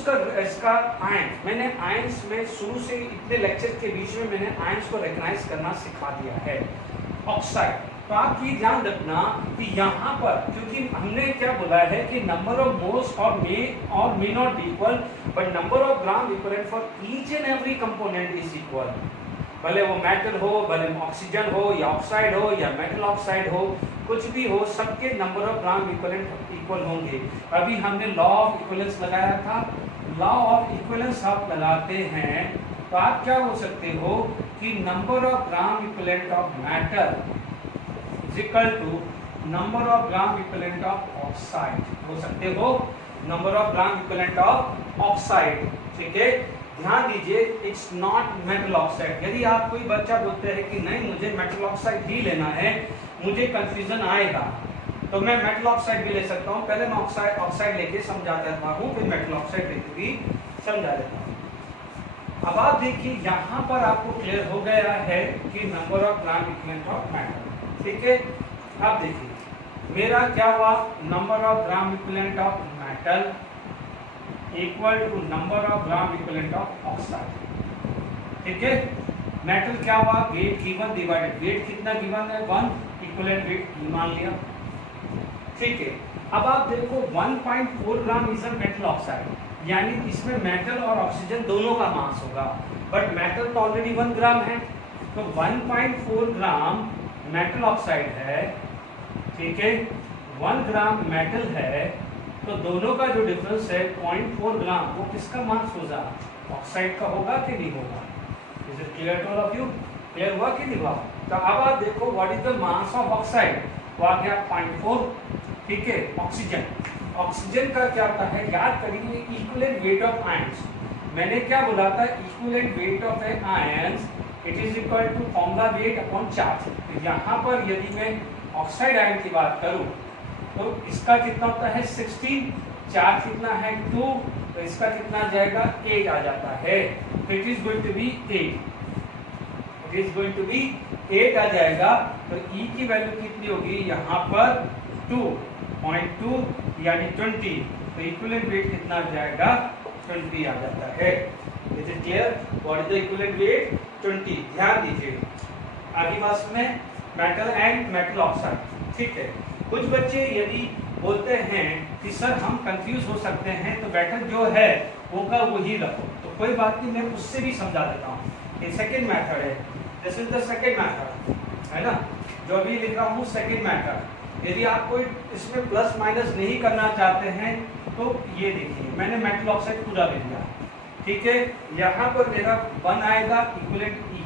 इसका आयंस, मैंने आयंस में शुरू से इतने लेक्चर के बीच में मैंने आयंस को रिकॉग्नाइज करना सिखा दिया है। ऑक्साइड, तो आप ये ध्यान रखना कि यहाँ पर, क्योंकि हमने क्या बोला है कि नंबर ऑफ मोल्स और may not be equal, but number of gram equivalent for each and every component is equal. भले वो मेटल हो, भले ऑक्सीजन हो या ऑक्साइड हो या मेटल ऑक्साइड हो, कुछ भी हो, सबके number of gram equivalent equal होंगे। अभी हमने लॉ ऑफ इक्विवेलेंस लगाया था। लॉ ऑफ इक्विवेलेंस आप लगाते हैं तो आप क्या हो सकते हो कि number of gram equivalent of metal is equal to number of gram equivalent of oxide हो सकते हो, number of gram equivalent of oxide. ठीक है, ध्यान दीजिए, इट्स नॉट मेटल ऑक्साइड। यदि आप कोई बच्चा बोलते हैं कि नहीं मुझे मेटल ऑक्साइड ही लेना है, मुझे कंफ्यूजन आएगा, तो मैं मेटल ऑक्साइड भी ले सकता हूँ। पहले मैं ऑक्साइड लेके समझा देता हूँ, फिर मेटल ऑक्साइड लेके भी समझा देता हूँ। अब आप देखिए यहाँ पर आपको क्लियर हो गया है कि number of gram equivalent of metal. ठीक है, अब देखिए मेरा क्या हुआ, number of gram equivalent of metal equal to number of gram equivalent of oxide. ठीक है, मेटल क्या हुआ, वेट गिवन डिवाइडेड, वेट कितना गिवन है 1, इक्विवेलेंट वेट मान लिया। ठीक है, अब आप देखो 1.4 gram is a metal oxide, यानी इसमें मेटल और ऑक्सीजन दोनों का मास होगा, बट मेटल तो ऑलरेडी 1 ग्राम है, तो 1.4 ग्राम मेटल ऑक्साइड है। ठीक है, 1 ग्राम मेटल है, तो दोनों का जो डिफरेंस है 0.4 ग्राम, वो किसका मास होगा, ऑक्साइड का होगा कि नहीं होगा। Is it clear to all of you, clear हुआ कि नहीं हुआ। तो अब आप देखो what is the mass of oxide, वो आ गया 0.4। ठीक है, ऑक्सीजन का क्या होता है, याद करिए, इक्विवेलेंट वेट ऑफ आयंस। मैंने क्या बोला था, equivalent weight of a ions it is equal to formula weight upon charge. तो यहाँ पर यदि मैं ऑक्साइड आयन की बात करूँ तो इसका कितना होता है 16, चार्ज कितना है 2, तो इसका कितना आ जाएगा 8 आ जाता है। तो it is going to be 8, it is going to be 8 आ जाएगा। तो E की वैल्यू कितनी होगी यहाँ पर 2.2 यानी 20, तो इक्विवेलेंट वेट कितना आ जाएगा 20 आ जाता है। Is it clear, what is the equivalent wait 20। ध्यान दीजिए आगे बात में मेटल एंड मेटल ऑक्साइड। ठीक है, कुछ बच्चे यदि बोलते हैं कि सर हम कंफ्यूज हो सकते हैं, तो बेटर जो है वो का वही रखो, तो कोई बात नहीं, मैं उससे भी समझा देता हूँ। ये सेकेंड मेथड है, this is the second method, है ना, जो अभी लिख रहा हूँ सेकेंड मेथड। यदि आप कोई इसमें प्लस माइनस नहीं करना चाहते हैं तो ये देखिए, मैंने मेटल ऑक्साइड पूरा ले लिया। ठीक है, यहाँ पर मेरा 1 आएगा इक्विवेलेंट E,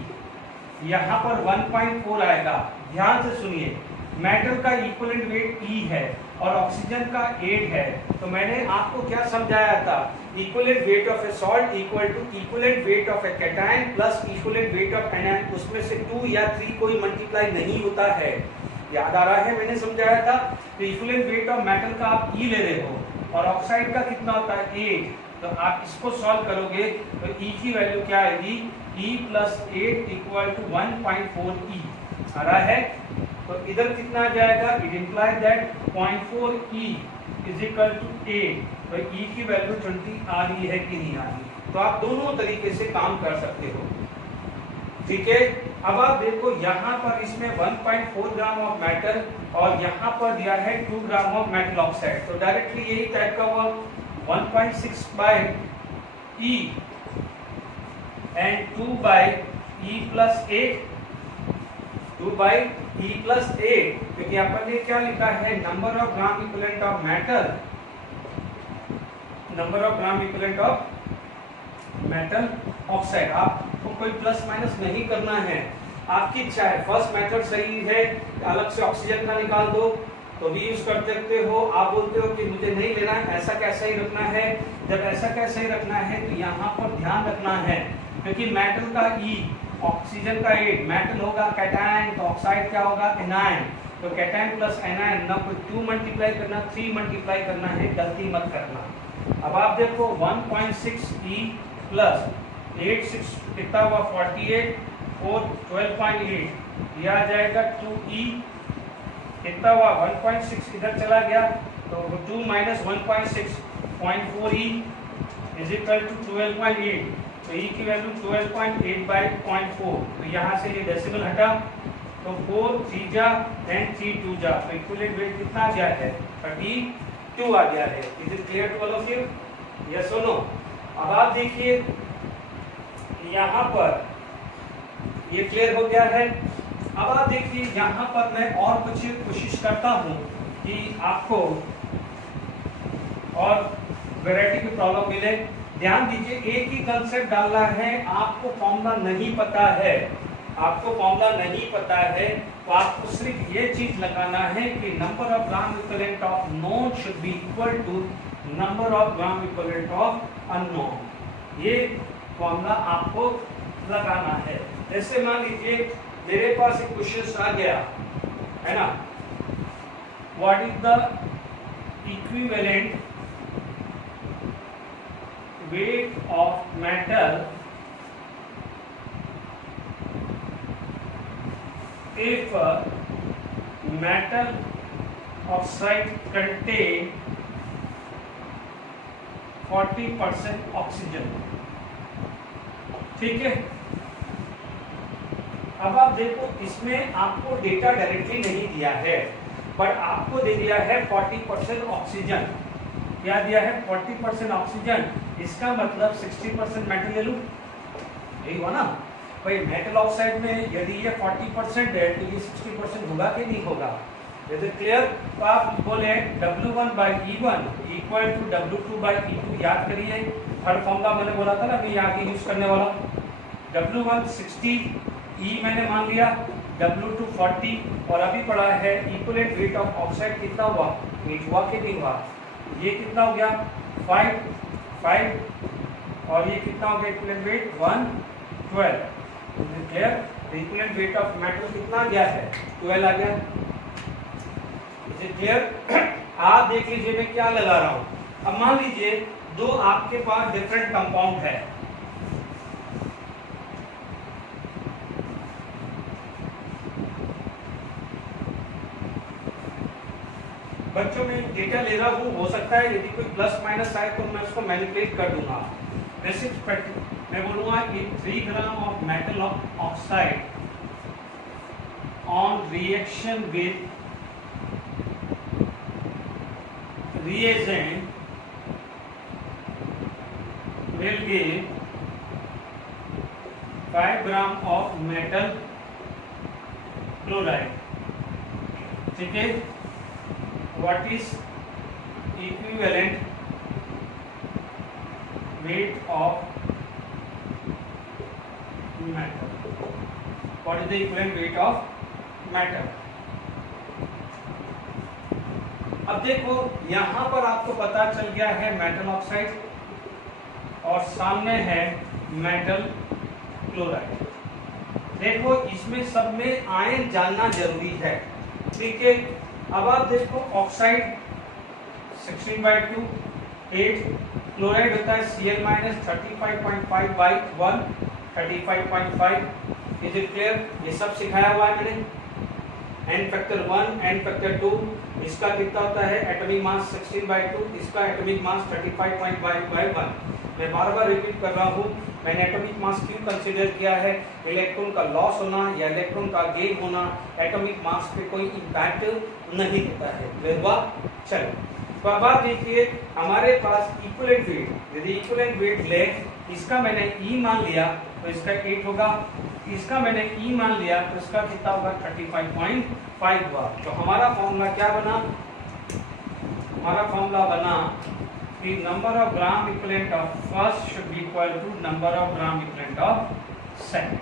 यहाँ पर 1.4 आएगा। ध्यान से सुनिए, मेटल का इक्विवेलेंट वेट E है और ऑक्सीजन का 8 है, तो मैंने आपको क्या समझाया था, equivalent weight of a salt equal to equivalent weight of a cation plus equivalent weight of anion, उसमें से 2 या 3 कोई मल्टीप्लाई नहीं होता है। याद आ रहा है, मैंने समझाया था कि इक्विवेलेंट वेट ऑफ मेटल का आप E ले रहे हो और ऑक्साइड का कितना होता है 8, तो आप इसको सॉल्व करोगे तो E की वैल्यू क्या आएगी, E plus 8 equal to 1.4 E आ रहा है। तो इधर कितना आ जाएगा, it implies that 0.4 E is equal to 8, तो E की वैल्यू 20 आ रही है कि नहीं आ रही। तो आप दोनों तरीके से काम कर सकते हो। ठीक है, अब आप देखो यहाँ पर इसमें 1.4 ग्राम ऑफ मेटल और यहाँ पर दिया है 2 ग्राम ऑफ मेटल ऑक्साइड, तो डायरेक्टली यही टाइप का हुआ 1.6 bye E and 2 by E plus 8, 2 by E plus 8, क्योंकि अपन ने क्या लिखा है, number of gram equivalent of metal, number of gram equivalent of metal oxide. आपको कोई प्लस माइनस नहीं करना है, आपकी इच्छा है। फर्स्ट मेथड सही है, अलग से ऑक्सीजन का निकाल दो तो भी यूज कर सकते हो। आप बोलते हो कि मुझे नहीं लेना है, ऐसा कैसा ही रखना है, जब ऐसा कैसा ही रखना है तो यहाँ पर ध्यान रखना है, क्योंकि मेटल का E, ऑक्सीजन का 8, मेटल होगा कैटायन, तो ऑक्साइड क्या होगा एनायन, तो कैटायन प्लस एनायन, ना कोई 2 मल्टीप्लाई करना 3 मल्टीप्लाई करना है, गलती मत करना। अब आप देखो 1.6 E प्लस 8 6 कितना हुआ 48, 4 12.8 ये आ जाएगा 2e कितना हुआ 1.6 इधर चला गया तो 2 minus 1.6 0.4e is equal to 12.8 तो e की वैल्यू 12.8 बाई 0.4 तो यहाँ से ये डेसिमल हटा तो 4 3 जा एंड 3 2 जा तो इक्विवेलेंट वेट कितना आ गया है 32 आ गया है। Is it clear to all of you? Yes और नो? अब आप देखिए यहाँ पर ये क्लियर हो गया है। अब आप देखिए यहाँ पर मैं और कुछ कोशिश करता हूँ कि आपको और वैरायटी की प्रॉब्लम मिले। ध्यान दीजिए एक ही कंसेप्ट डालना है, आपको फॉर्मूला नहीं पता है, आपको फॉर्मूला नहीं पता है तो आपको सिर्फ ये चीज लगाना है कि number of gram equivalent of known should be equal to number of gram equivalent of unknown. ये फॉर्मूला आपको लगाना है। जैसे मान लीजिए मेरे पास एक क्वेश्चन आ गया है ना, what is the equivalent weight of metal if metal oxide contain 40% oxygen. ठीक है, अब आप देखो इसमें आपको डेटा डायरेक्टली नहीं दिया है बट आपको दे दिया है 40% ऑक्सीजन। क्या दिया है 40% ऑक्सीजन, इसका मतलब 60% मेटल ले लूं, यही हुआ ना भाई। मेटल ऑक्साइड में यदि ये 40% है तो ये 60% होगा कि नहीं होगा? Is it clear? तो आप बोले W1 by E1 equal to W2 by E2। याद करिए थर्ड फॉर्मूला मैंने बोला था ना, मैं आगे यूज करने वाला। W1 60, E मैंने मान लिया, W2 40 और अभी पड़ा है इक्विवेलेंट वेट ऑफ ऑक्साइड कितना हुआ, 8 हुआ कि नहीं हुआ? ये कितना हो गया 5 और ये कितना हो गया equivalent weight 112। Clear? Equivalent weight of metal कितना आ गया है 12 आ गया। Is it clear? आप देख लीजिए मैं क्या लगा रहा हूं। अब मान लीजिए दो आपके पास डिफरेंट कंपाउंड है, बच्चों में डेटा ले रहा हूँ, हो सकता है यदि कोई प्लस माइनस आए तो मैं उसको मैनिपुलेट कर दूंगा। मैं बोलूंगा कि 3 gram of metal oxide on reaction with reagent will give 5 gram of metal chloride। ठीक है, what is equivalent weight of metal? What is the equivalent weight of metal? अब देखो यहां पर आपको पता चल गया है मेटल ऑक्साइड और सामने है मेटल क्लोराइड। देखो इसमें सब में आयन जानना जरूरी है। ठीक है, अब आप देखो ऑक्साइड 16/2 8, क्लोराइड होता है Cl- 35.5/1 35.5। Is it clear? ये सब सिखाया हुआ है मैंने। n फैक्टर 1 n फैक्टर 2, इसका कितना होता है एटॉमिक मास 16/2, इसका एटॉमिक मास 35.5/1। मैं बार बार रिपीट कर रहा हूँ, मैंने एटॉमिक मास क्यों कंसीडर किया है? इलेक्ट्रॉन का लॉस होना या इलेक्ट्रॉन का गेन होना एटॉमिक मास पे कोई इम्पैक्ट नहीं देता है। चलो तो अब आप देखिए हमारे पास इक्विवेलेंट वेट, यदि इक्विवेलेंट वेट ले, इसका मैंने E मान लिया तो इसका 8 होगा, इसका मैंने E मान लिया तो इसका कितना होगा 35.5 हुआ। तो हमारा फॉर्मूला क्या बना? हमारा फॉर्मूला बना कि number of gram equivalent of first should be equal to number of gram equivalent of second.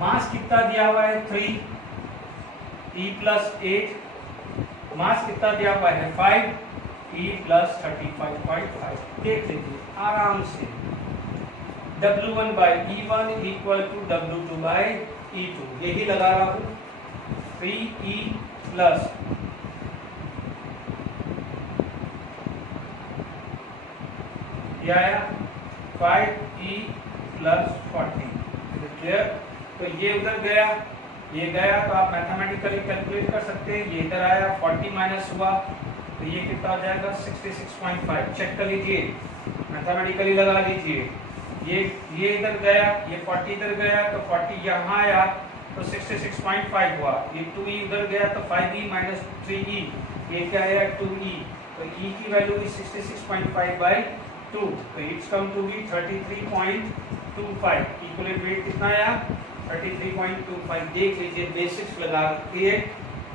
Mass कितना दिया हुआ है 3, E + 8, मास कितना दिया हुआ है 5, E + 35.5। देख लीजिए आराम से W1 by E1 equal to W2 by E2, यही लगा रहा हूँ। 3E प्लस क्या आया 5E + 40। क्लियर? तो ये उधर गया, ये गया, तो आप मैथमेटिकली कैलकुलेट कर सकते हैं। ये इधर आया, 40 माइनस हुआ, तो ये कितना आ जाएगा 66.5। चेक कर लीजिए, मैथमेटिकली लगा लीजिए। ये इधर गया, ये 40 इधर गया, तो 40 यहाँ आया, तो 66.5 हुआ। ये 2e उधर गया, तो 5e माइनस 3e, ये क्या आया 2e, तो e की वैल्यू इज 66.5/2, तो it's come to be 33.25। Equivalent weight कितना आया 33.25। देख लीजिए, बेसिक्स लगा के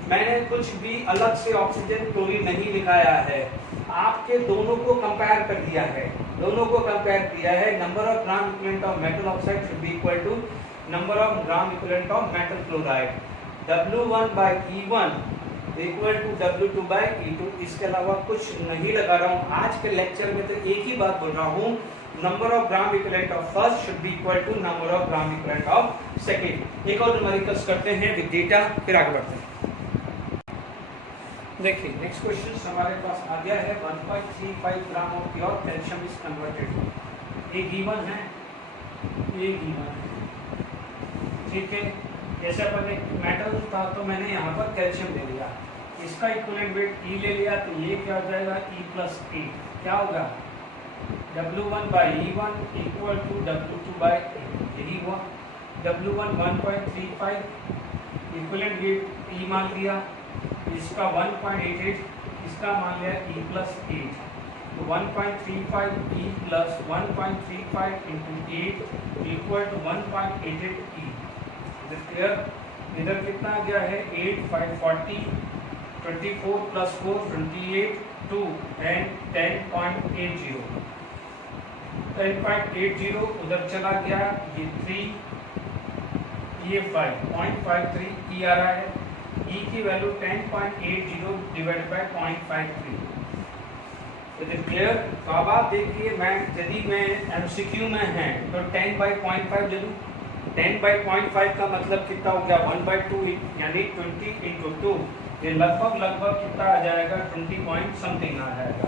मैंने कुछ भी अलग से ऑक्सीजन क्लोरीन नहीं लिखाया है, आपके दोनों को कंपेयर कर दिया है, दोनों को कंपेयर किया है। Number of gram equivalent of metal oxide should be equal to number of gram equivalent of metal chloride. W1/E1 equal to W2/E2। इसके अलावा कुछ नहीं लगा रहा हूँ। आज के लेक्चर में तो एक ही बात बोल रहा हूँ, number of gram equivalent of first should be equal to number of gram equivalent of second. एक और न्यूमेरिकल्स करते हैं विद डेटा, फिर आगे बढ़ते हैं। देखिए नेक्स्ट क्वेश्चन हमारे पास आ गया है। 1.35 gram of pure calcium is converted. ये गिवन है, ये गिवन है, ठीक है। जैसे अपन एक मेटल था तो मैंने यहाँ पर कैल्शियम ले लिया, इसका इक्विवेलेंट वेट E ले लिया, तो ये क्या हो जाएगा E+8। क्या होगा W1/E1 इक्वल टू W2/8, यही हुआ। W1 1.35, इक्विवेलेंट वेट E मान लिया, इसका 1.88, इसका मान लिया E+8, तो 1.35 E plus 1.35 into 8 equal to 1.88 E। Clear? इधर कितना आ गया है 8, 5, 40, 24 प्लस 4 28, 2 एंड 10.80, 10.80 उधर चला गया, ये 3, ये 5.53 E आ रहा है। E की वैल्यू 10.80 डिवाइडेड बाय 0.53। क्लियर? तो अब आप देखिए, यदि मैं MCQ में है तो 10/0.5 ले लूँ। 10/0.5 का मतलब कितना हो गया 1/2, यानी 20 इंटू 2, ये लगभग कितना आ जाएगा 20 पॉइंट समथिंग आ जाएगा।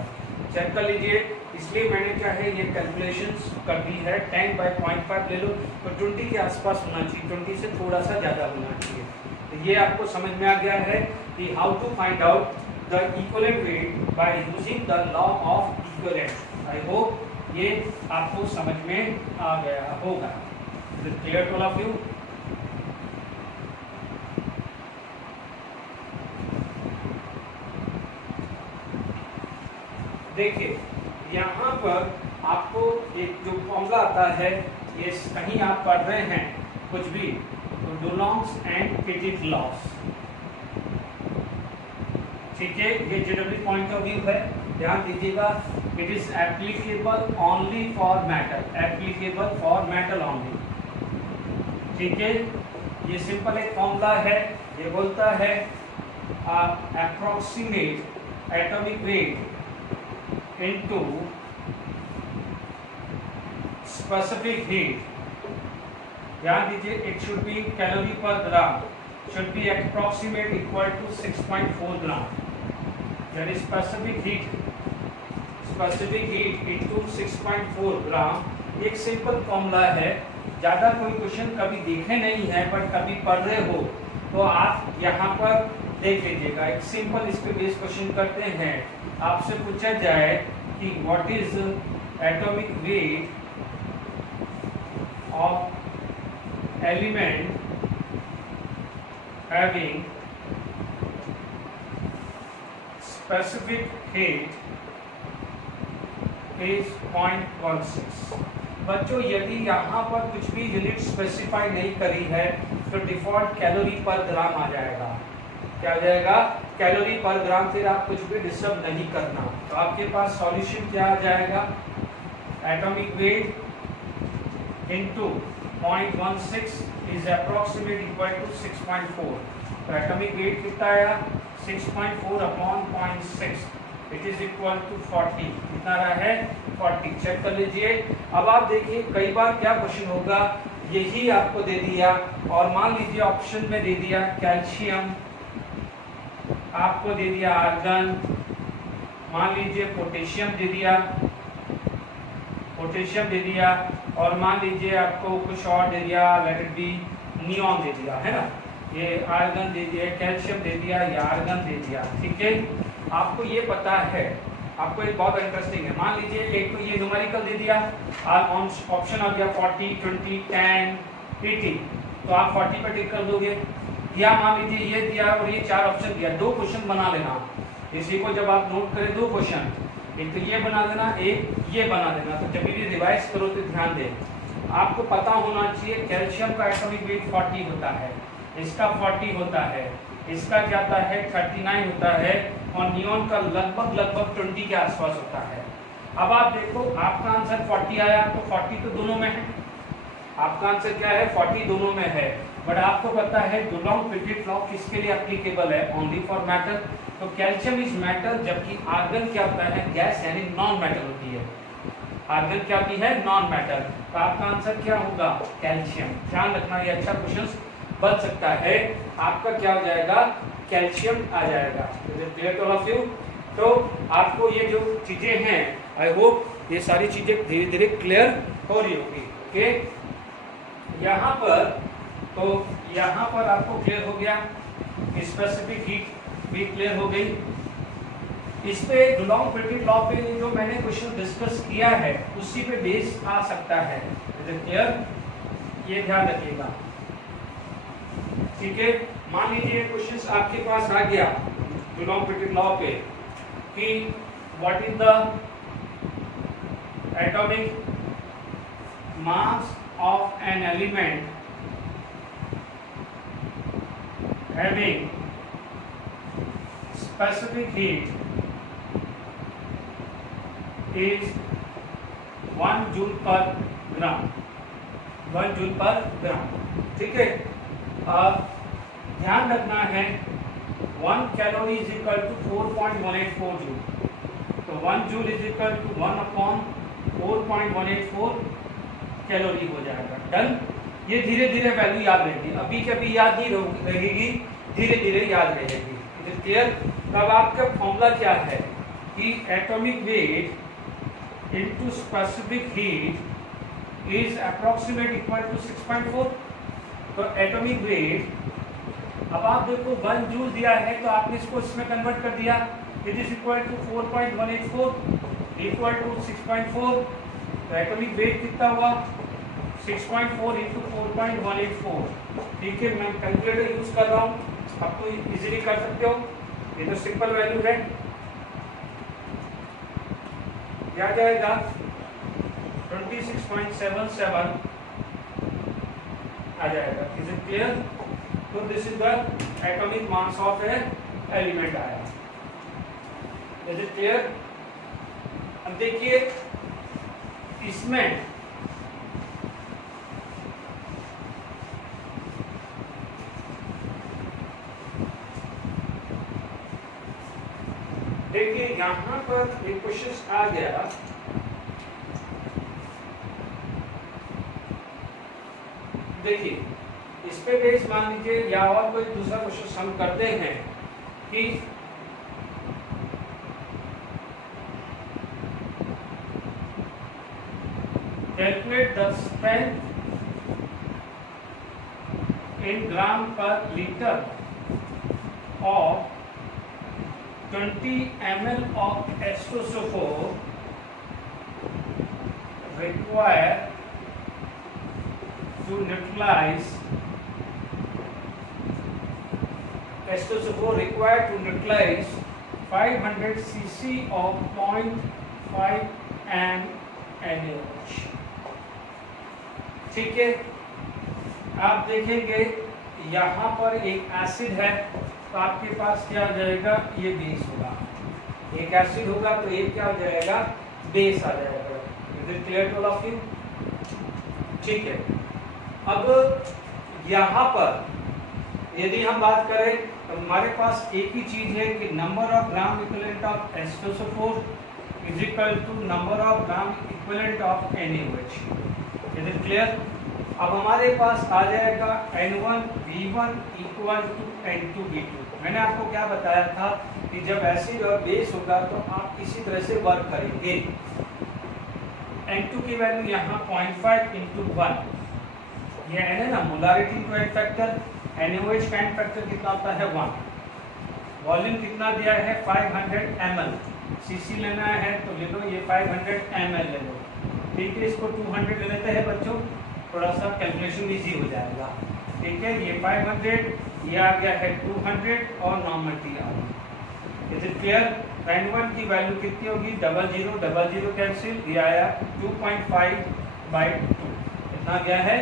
चेक कर लीजिए, इसलिए मैंने क्या है ये कैलकुलेशंस कर दी है। 10/0.5 ले लो तो 20 के आसपास होना चाहिए, 20 से थोड़ा सा ज़्यादा होना चाहिए। तो ये आपको समझ में आ गया है कि how to find out the equivalent weight by using the law of equivalent. I hope ये आपको समझ में आ गया होगा। Clear to all of you? देखिए यहाँ पर आपको एक जो फॉर्मूला आता है, ये कहीं आप पढ़ रहे हैं कुछ भी, तो डुलॉन्ग्स एंड पेटिट लॉस, ठीक है। ये जनरल पॉइंट ऑफ व्यू है, ध्यान दीजिएगा। It is applicable only for metal, applicable for metal only, ठीक है। ये सिंपल एक फॉर्मूला है, ये बोलता है approximate atomic weight into specific heat। ध्यान दीजिए, it should be calorie per gram should be approximate equal to 6.4 gram, that is specific heat into 6.4 gram। एक सिंपल फॉर्मूला है, ज़्यादा कोई क्वेश्चन कभी देखे नहीं है बट कभी पढ़ रहे हो तो आप यहाँ पर देख लीजिएगा। एक सिंपल इस पे बेस क्वेश्चन करते हैं। आपसे पूछा जाए कि what is atomic weight of element having specific heat is 0.16। बच्चों यदि यहाँ पर कुछ भी यूनिट स्पेसिफाई नहीं करी है तो डिफॉल्ट कैलोरी पर ग्राम आ जाएगा। क्या हो जाएगा? कैलोरी पर ग्राम। फिर आप कुछ भी डिस्टर्ब नहीं करना। तो आपके पास सॉल्यूशन क्या आ जाएगा? Atomic weight into 0.16 is approximate equal to 6.4। तो एटॉमिक वेट कितना आया? 6.4 upon 0.6 it is equal to 40। कितना रहा है? 40। चेक कर लीजिए। अब आप देखिए कई बार क्या क्वेश्चन होगा, यही आपको दे दिया और मान लीजिए ऑप्शन में दे दिया कैल्शियम, आपको दे दिया आर्गन, मान लीजिए पोटेशियम दे दिया और मान लीजिए आपको कुछ और दे दिया, लेट इट बी नियॉन दे दिया है ना, ये आर्गन दे दिया, कैल्शियम दे दिया, ये आर्गन दे दिया, ठीक है। आपको ये पता है, आपको एक बहुत इंटरेस्टिंग है, मान लीजिए एक तो ये न्यूमेरिकल दे दिया, ऑप्शन आ गया 40, 20, 10, 80, तो आप 40 पे टिक कर दोगे। या मान लीजिए ये दिया और ये 4 ऑप्शन दिया, 2 क्वेश्चन बना लेना, इसी को जब आप नोट करें 2 क्वेश्चन, एक तो ये बना देना, एक ये बना देना, तो जब भी रिवाइज करो तो ध्यान दें, आपको पता होना चाहिए कैल्शियम का एटॉमिक वेट 40 होता है, इसका 40 होता है, इसका क्या होता है 39 होता है, और नियॉन का लगभग 20 के आसपास होता है। अब आप देखो आपका आंसर 40 आया, तो 40 तो दोनों में है, आपका आंसर क्या है 40 दोनों में है, बट आपको पता है डुलोंग पिकेट लॉ किसके लिए एप्लीकेबल है, ओनली फॉर मेटल। तो कैल्शियम इज मेटल, जबकि आर्गन क्या होता है गैस यानी नॉन मेटल होती है, आर्गन क्या होती है नॉन मेटल, तो आपका आंसर क्या होगा कैल्शियम। ध्यान रखना ये अच्छा क्वेश्चन बन सकता है, आपका क्या हो जाएगा कैल्शियम आ जाएगा। Clear to all of you. तो आपको ये जो चीजें हैं आई होप ये सारी चीजें धीरे धीरे क्लियर हो रही होगी। ओके, यहाँ पर आपको क्लियर हो गया, स्पेसिफिक हीट भी क्लियर हो गई। इस पे डुलोंग पिकेट लॉ पे जो मैंने क्वेश्चन डिस्कस किया है उसी पे बेस आ सकता है, क्लियर, ये ध्यान रखिएगा, ठीक है। मान लीजिए क्वेश्चन आपके पास आ गया डुलोंग पिकेट लॉ पे कि what is the atomic mass of an element having specific heat is 1 joule पर ग्राम, 1 जूल पर ग्राम, ठीक है। ध्यान रखना है 1 calorie is equal to 4.184 joule, तो 1 joule is equal to 1/4.184 calorie हो जाएगा। डन, ये धीरे धीरे वैल्यू याद रहेगी, अभी कभी याद नहीं रहेगी, धीरे धीरे याद रहेगी, क्लियर। तब आपका फॉर्मूला क्या है कि atomic weight into specific heat is approximate equal to 6.4। तो एटॉमिक वेट, अब आप देखो 1 जूल दिया है तो आपने इसको इसमें कन्वर्ट कर दिया, it is equal to 4.184 equal to 6.4, तो एटॉमिक वेट कितना हुआ 6.4 इंटू 4.184, ठीक है। मैं कैलकुलेटर यूज कर रहा हूँ, आप तो इजीली कर सकते हो, ये तो सिंपल वैल्यू है, क्या जाएगा 26.77 आ जाएगा। Is it clear? तो this is the atomic mass of a element आया। Is it clear? अब देखिए इसमें देखिए यहाँ पर एक क्वेश्चन आ गया, देखिए इस पे बेस मान लीजिए या और कोई दूसरा क्वेश्चन हम करते हैं कि कैलकुलेट द स्ट्रेंथ इन ग्राम पर litre of 20 ml of H2SO4 required to neutralize H2SO4 required to neutralize 500 cc of 0.5 m NaOH। ठीक है, आप देखेंगे यहाँ पर एक एसिड है तो आपके पास क्या हो जाएगा, ये बेस होगा, एक एसिड होगा तो एक क्या हो जाएगा बेस आ जाएगा। Is it clear to all of you? ठीक है। अब यहाँ पर यदि हम बात करें तो हमारे पास एक ही चीज है कि number of gram equivalent of H2SO4 is equal to number of gram equivalent of NaOH। Is it clear? अब हमारे पास आ जाएगा N1V1 इक्वल टू N2V2। मैंने आपको क्या बताया था कि जब एसिड और बेस होगा तो आप इसी तरह से वर्क करेंगे। N2 की वैल्यू यहाँ 0.5 इंटू 1 ये N है ना, molarity to n factor, NaOH का एंड फैक्टर कितना होता है 1, वॉल्यूम कितना दिया है 500 ml, सीसी लेना है तो ले लो ये 500 ml ले लो, ठीक है। इसको 200 ले लेते हैं बच्चों, थोड़ा सा कैलकुलेशन इजी हो जाएगा, ठीक है। ये 500, ये आ गया है 200 और नॉर्मल टी आ गया। Is it clear? N1 की वैल्यू कितनी होगी, 00 कैंसिल, ये आया 2.5/2, कितना गया है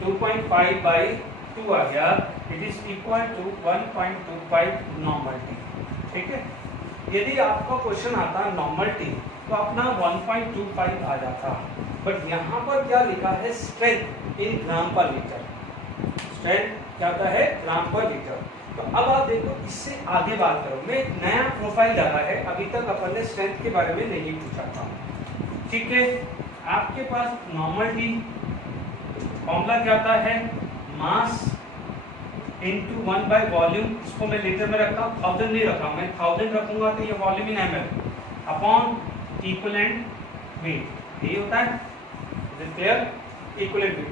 2.5/2 आ गया, it is equal to 1.25 normality, ठीक है। यदि आपका क्वेश्चन आता नॉर्मल टी तो अपना 1.25 आ जाता, बट यहाँ पर क्या लिखा है स्ट्रेंथ इन ग्राम पर लीटर, स्ट्रेंथ क्या होता है ग्राम पर लीटर। तो अब आप देखो इससे आगे बात करो, मैं नया प्रोफाइल डाला है, अभी तक अपन ने स्ट्रेंथ के बारे में नहीं पूछा था, ठीक है। आपके पास नॉर्मल टी फॉर्मूला क्या होता है, मास इनटू 1/वॉल्यूम, इसको मैं लीटर में रखता हूँ, 1000 नहीं रखा, मैं 1000 रखूंगा तो ये volume in ml upon equivalent weight, यही होता है, क्लियर, इक्विवेलेंट वेट।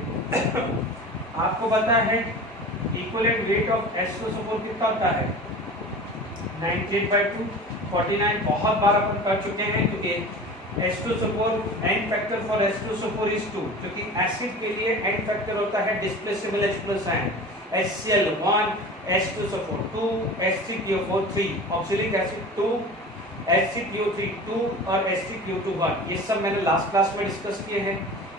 आपको पता है equivalent weight of H2 suppose कितना होता है 98/2, 49 बहुत बार अपन कर चुके हैं, क्योंकि H2SO4 and factor for H2SO4 is 2, क्योंकि एसिड के लिए एंड फैक्टर होता है displaceable H+ ion, HCl 1, H2SO4 2, H3PO4 3, oxalic acid 2, HCPO3 2 और H3PO2 1, ये सब मैंने लास्ट क्लास में डिस्कस किए हैं।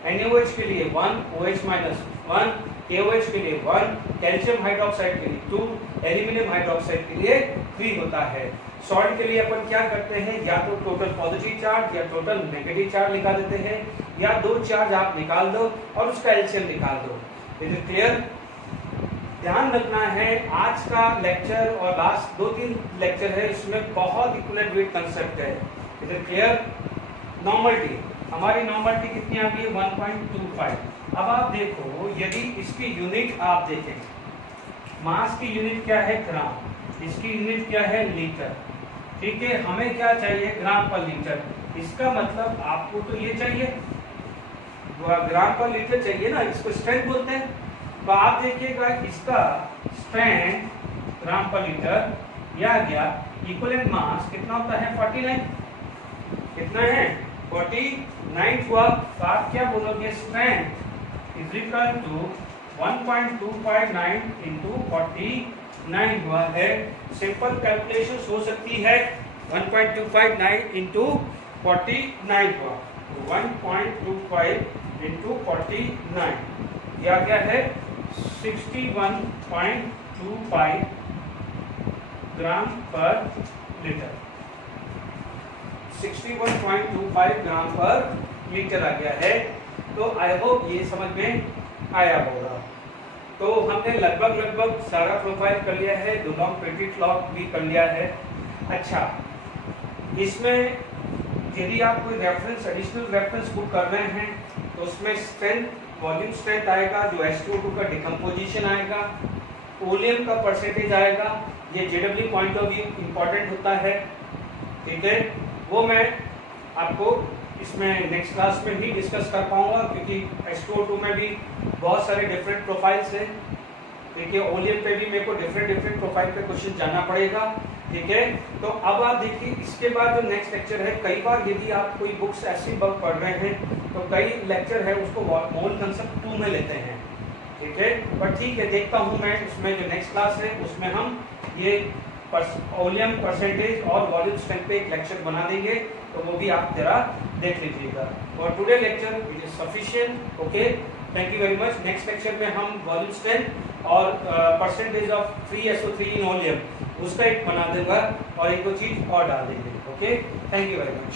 NaOH के लिए 1, OH -1, KOH के लिए 1, कैल्शियम हाइड्रोक्साइड के लिए 2, एल्यूमिनियम हाइड्रोक्साइड के लिए 3 होता है। सॉल्ट के लिए अपन क्या करते हैं, या तो टोटल पॉजिटिव चार्ज या टोटल नेगेटिव चार्ज निकाल देते हैं, या दो चार्ज आप निकाल दो और उसका एलसीएम निकाल दो। Is it clear? ध्यान रखना है आज का लेक्चर और लास्ट 2-3 लेक्चर है, इसमें बहुत इक्विवेलेंट वेट कंसेप्ट है। Is it clear? नॉर्मलिटी, हमारी नॉर्मलिटी कितनी आ गई 1.25। अब आप देखो यदि इसकी यूनिट आप देखें, मास की यूनिट क्या है ग्राम, इसकी यूनिट क्या है लीटर, ठीक है। हमें क्या चाहिए ग्राम पर लीटर, इसका मतलब आपको तो ये चाहिए ग्राम पर लीटर चाहिए ना, इसको स्ट्रेंथ बोलते हैं। तो आप देखिएगा इसका स्ट्रेंथ ग्राम पर लीटर यह आ गया, इक्विवेलेंट मास कितना होता है 49, कितना है 49 हुआ। तो आप क्या बोलोगे strength is equal to 1.259 into 49 हुआ है। सिंपल कैलकुलेशन हो सकती है, 1.259 इंटू 49 हुआ, 1.25 इंटू 49 यह क्या है 61.25 ग्राम पर लीटर, 61.25 ग्राम पर लीटर आ गया है। तो आई होप ये समझ में आया होगा। तो हमने लगभग सारा प्रोफाइल कर लिया है, डुलॉन्ग पेटिट लॉ भी कर लिया है। अच्छा, इसमें यदि आप कोई रेफरेंस एडिशनल रेफरेंस बुक कर रहे हैं तो उसमें स्ट्रेंथ वॉल्यूम स्ट्रेंथ आएगा, जो H2O2 का डिकम्पोजिशन आएगा, ओलियम का परसेंटेज आएगा, ये JW point of view important होता है, ठीक है। वो मैं आपको इसमें नेक्स्ट क्लास में भी डिस्कस कर पाऊंगा, क्योंकि H2O2 में भी बहुत सारे डिफरेंट प्रोफाइल्स हैं, ठीक है। ओलियम पे भी मेरे को डिफरेंट प्रोफाइल पे क्वेश्चन जाना पड़ेगा, ठीक है। तो अब आप देखिए इसके बाद जो नेक्स्ट लेक्चर है, कई बार यदि आप कोई बुक्स ऐसी बुक पढ़ रहे हैं तो कई लेक्चर है उसको मोल कंसेप्ट 2 में लेते हैं, ठीक है। पर ठीक है, देखता हूँ मैं उसमें जो नेक्स्ट क्लास है उसमें हम ये ओलियम परसेंटेज और वॉल्यूम स्ट्रेंथ पे एक लेक्चर बना देंगे, तो वो भी आप जरा देख लीजिएगा। और today lecture it is sufficient, okay, thank you very much. Next lecture में हम वॉल्यूम स्ट्रेंथ और percentage of free SO3 in oleum उसका एक बना दूंगा और एक दो चीज और डाल देंगे, okay. Thank you very much.